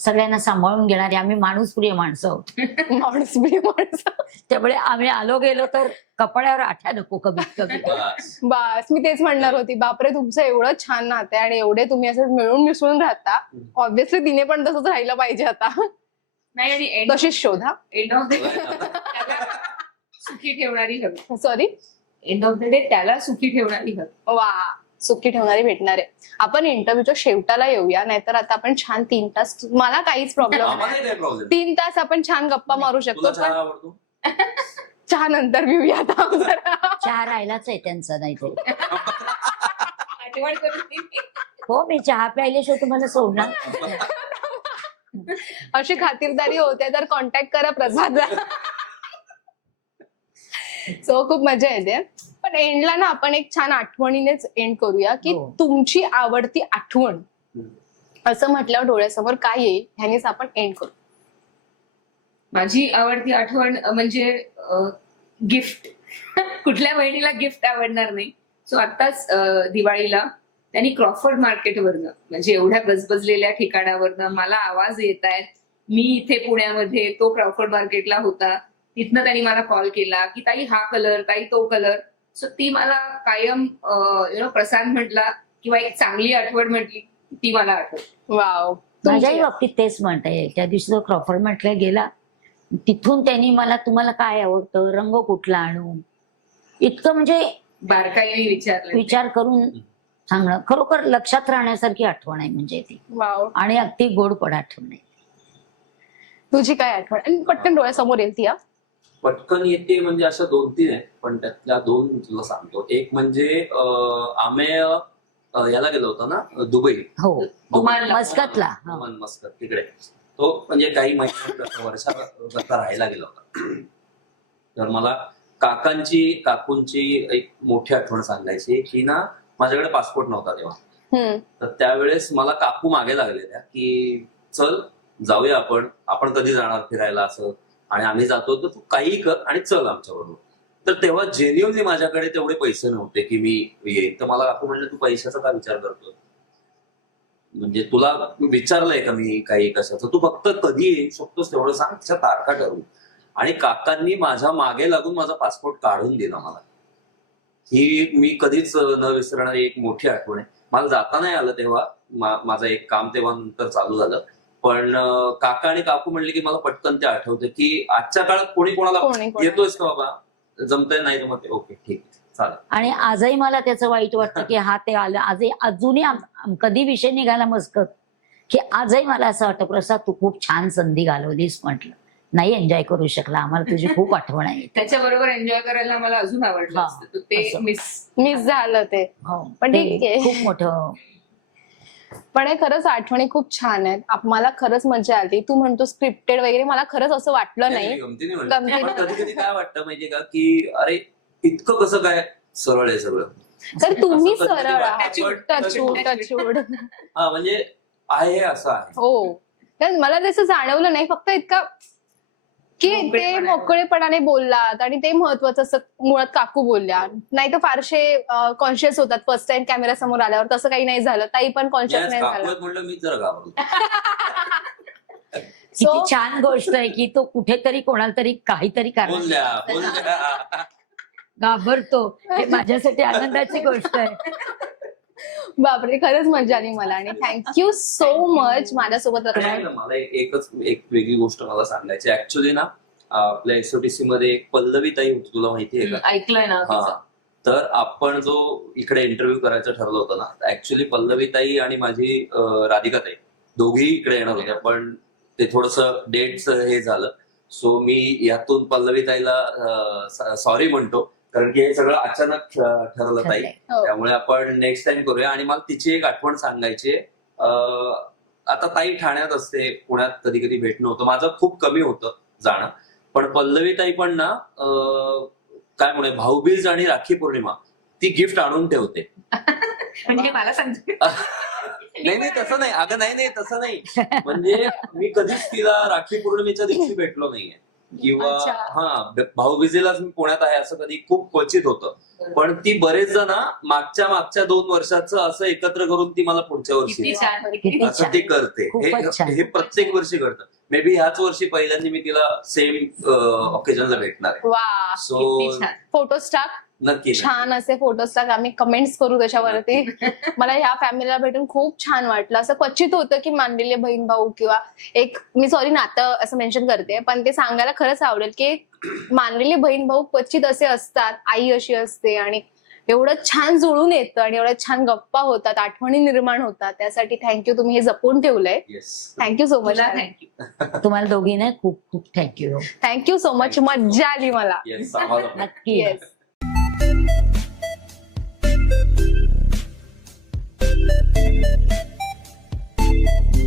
सगळ्यांना सांभाळून घेणारी. आम्ही माणूसप्रिय माणसं आहोत, माणूस. त्यामुळे आम्ही आलो गेलो तर कपड्यावर आठ्या नको कमीत कमी. बस. बस मी तेच म्हणणार होती. बापरे, तुमचं एवढं छान नातं आहे आणि एवढे तुम्ही असं मिळून मिसळून राहता. ऑब्व्हियसली तिने पण तसंच राहिलं पाहिजे आता. नाही, आणि तशीच शोधा. एंड ऑफ द त्याला सुखी ठेवणारी हवी. Sorry, end of the day त्याला सुखी ठेवणारी हवी. वा, सुखी ठेवणारी भेटणार आहे. आपण इंटरव्ह्यूच्या शेवटाला येऊया, नाहीतर आता आपण छान 3 तास, मला काहीच प्रॉब्लेम आम्हाला नाही. काय प्रॉब्लेम. 3 तास आपण छान गप्पा मारू शकतो. तुला चहा पण आवडतो? चहा नंतर पिऊया आता जरा. चहा राहिलाच आहे त्यांचा, नाही तो. आठवण करून दे. हो, मी चहा प्यायल्याशिवाय तुम्हाला सोडणार. अशी खातिरदारी होते तर कॉन्टॅक्ट करा प्रसादला. सो खूप मजा येते. पण एंडला ना आपण एक छान आठवणीनेच एंड करूया की हो. तुमची आवडती आठवण असं म्हटल्यावर डोळ्यासमोर काय येईल ह्यानेच आपण एंड करू. माझी आवडती आठवण म्हणजे गिफ्ट. कुठल्या बहिणीला गिफ्ट आवडणार नाही. सो आत्ताच दिवाळीला त्यांनी क्रॉफर्ड मार्केटवरनं, म्हणजे एवढ्या गजबजलेल्या ठिकाणावरनं मला आवाज येत आहेत. मी इथे पुण्यामध्ये, तो क्रॉफर्ड मार्केटला होता. तिथनं त्यांनी मला कॉल केला की ताई हा कलर, ताई तो कलर. सो ती मला कायम प्रसाद म्हटला किंवा एक चांगली आठवण म्हटली ती मला आठवत. वाव. माझ्याही बाबतीत तेच म्हणता येईल. त्या दिवशी तो क्रॉफर्ड म्हटला गेला, तिथून त्यांनी मला तुम्हाला काय आवडतं, रंग कुठला आणू, इतकं म्हणजे बारकाईने विचारलं. विचार करून सांगणं खरोखर लक्षात राहण्यासारखी आठवण आहे म्हणजे ती. वाव. आणि अगदी गोडपड आठवण आहे. तुझी काय आठवण आणि पटकन डोळ्यासमोर येईल ती. पटकन येते म्हणजे अशा 2-3 आहेत, पण त्यातल्या 2 तुला सांगतो. एक म्हणजे आम्ही याला गेलो होतो ना, दुबई. हो, ओमानला. मस्कतला. हो. ओमान, मस्कत तिकडे. तो म्हणजे काही महिन्यात वर्षाकरता राहायला गेला होता. तर मला काकूंची एक मोठी आठवण सांगायची की ना, माझ्याकडे पासपोर्ट नव्हता तेव्हा. तर त्यावेळेस मला काकू मागे लागलेल्या की चल जाऊया आपण कधी जाणार फिरायला असं, आणि आम्ही जातो तर तू काही कर आणि चल आमच्याबरोबर. तर तेव्हा जेन्युअनली माझ्याकडे तेवढे पैसे नव्हते की मी येईन. तर मला काकू म्हणलं तू पैशाचा का विचार करतोय, म्हणजे तुला विचारलंय का मी काही कशाचं, तू फक्त कधी येऊ शकतोस तेवढं सांग, त्याच्या तारखा ठरवू. आणि काकांनी माझ्या मागे लागून माझा पासपोर्ट काढून दिला मला. ही मी कधीच न विसरणारी एक मोठी आठवण आहे. मला जाता नाही आलं तेव्हा, माझं एक काम तेव्हा नंतर चालू झालं. पण काका आणि काकू म्हणले की मला पटकन ते आठवतं की आजच्या काळात कोणी कोणाला येतोयस का बाबा, जमतंय नाही जमत, ओके ठीक चालेल. आणि आजही मला त्याचं वाईट वाटतं की हा ते आलं. आजही अजूनही कधी विषय निघाला मस्कत की आजही मला असं वाटतं प्रसाद तू खूप छान संधी घालवलीस, म्हटलं नाही एन्जॉय करू शकला, आम्हाला तुझी खूप आठवण आहे. त्याच्याबरोबर एन्जॉय करायला मला अजून आवडलं हा, असतं. ते असं. मिस झालं ते. हो, पण ते ठीक आहे. खूप मोठं. पण हे खरंच आठवणी खूप छान आहेत. मला खरंच मजा आली. तू म्हणतो स्क्रिप्टेड वगैरे, मला खरंच असं वाटलं नाही. गमतीने गमतीने. म्हणलं. पण कधी कधी काय वाटतं माहितीये का की अरे इतकं कसं काय सरळ आहे सगळं. तर तुम्ही असं कधी-कधी सरळ वाटतं. आहात. टचवूड. हा म्हणजे आहे असं आहे. हो, कारण मला तसं जाणवलं नाही. फक्त इतका की ते मोकळेपणाने बोललात आणि ते महत्वाचं असं मुळात काकू बोलल्या. नाही तर फारसे कॉन्शियस होतात फर्स्ट टाइम कॅमेरा समोर आल्यावर. तसं काही नाही झालं, ताई पण कॉन्शियस नाही झालं. म्हणलं मी जरा घाबरलो. किती छान गोष्ट आहे की तो कुठेतरी कोणाला तरी काहीतरी बोलल्या घाबरतो. हे माझ्यासाठी आनंदाची गोष्ट आहे. बापरे, खरंच मजा आली मला आणि थँक्यू सो मच माझ्यासोबत. मला एक वेगळी गोष्ट मला सांगायची. ऍक्च्युली ना आपल्या एसओटीसी मध्ये एक पल्लवी ताई होती, तुला माहिती आहे का? ऐकलंय ना. हा, तर आपण जो इकडे इंटरव्ह्यू करायचं ठरलं होतं ना, ऍक्च्युली पल्लवी ताई आणि माझी राधिका ताई दोघीही इकडे येणार होत्या, पण ते थोडस डेट्स हे झालं. सो मी यातून पल्लवी ताईला सॉरी म्हणतो, कारण की हे सगळं अचानक ठरलं ताई. त्यामुळे आपण नेक्स्ट टाइम करूया. आणि मला तिची एक आठवण सांगायची. आता ताई ठाण्यात असते, पुण्यात कधी कधी भेटणं होतं, माझं खूप कमी होतं जाणं. पण पल्लवी ताई पण ना काय म्हणे, भाऊबीज आणि राखी पौर्णिमा ती गिफ्ट आणून ठेवते. म्हणजे मला सांगते. नाही तसं नाही, अगं नाही तसं नाही. म्हणजे मी कधीच तिला राखी पौर्णिमेच्या दिवशी भेटलो नाहीये, किंवा भाऊबीजेलाच मी पुण्यात आहे असं कधी खूप क्वचित होतं. पण ती बरेच जण मागच्या 2 वर्षाचं असं एकत्र करून ती मला पुढच्या वर्षी असं ते करते. हे प्रत्येक वर्षी करतं. मे बी ह्याच वर्षी पहिल्यांदा मी तिला सेम ऑकेजनला भेटणार आहे. वा, सो फोटोज टाक, नक्की छान असे फोटोज टाक, आम्ही कमेंट्स करू त्याच्यावरती. मला ह्या फॅमिलीला भेटून खूप छान वाटलं. असं क्वचित होतं की मानलेले बहीण भाऊ किंवा एक, मी सॉरी नातं असं मेन्शन करते, पण ते सांगायला खरंच आवडेल की मानलेले बहीण भाऊ क्वचित असे असतात, आई अशी असते आणि एवढं छान जुळून येतं आणि एवढ्या छान गप्पा होतात, आठवणी निर्माण होतात. त्यासाठी थँक्यू, तुम्ही हे जपून ठेवलंय. Thank you so much. थँक्यू तुम्हाला दोघींना खूप खूप थँक्यू. थँक्यू सो मच, मज्जा आली मला. येस, आम्हाला पण. नक्की. येस.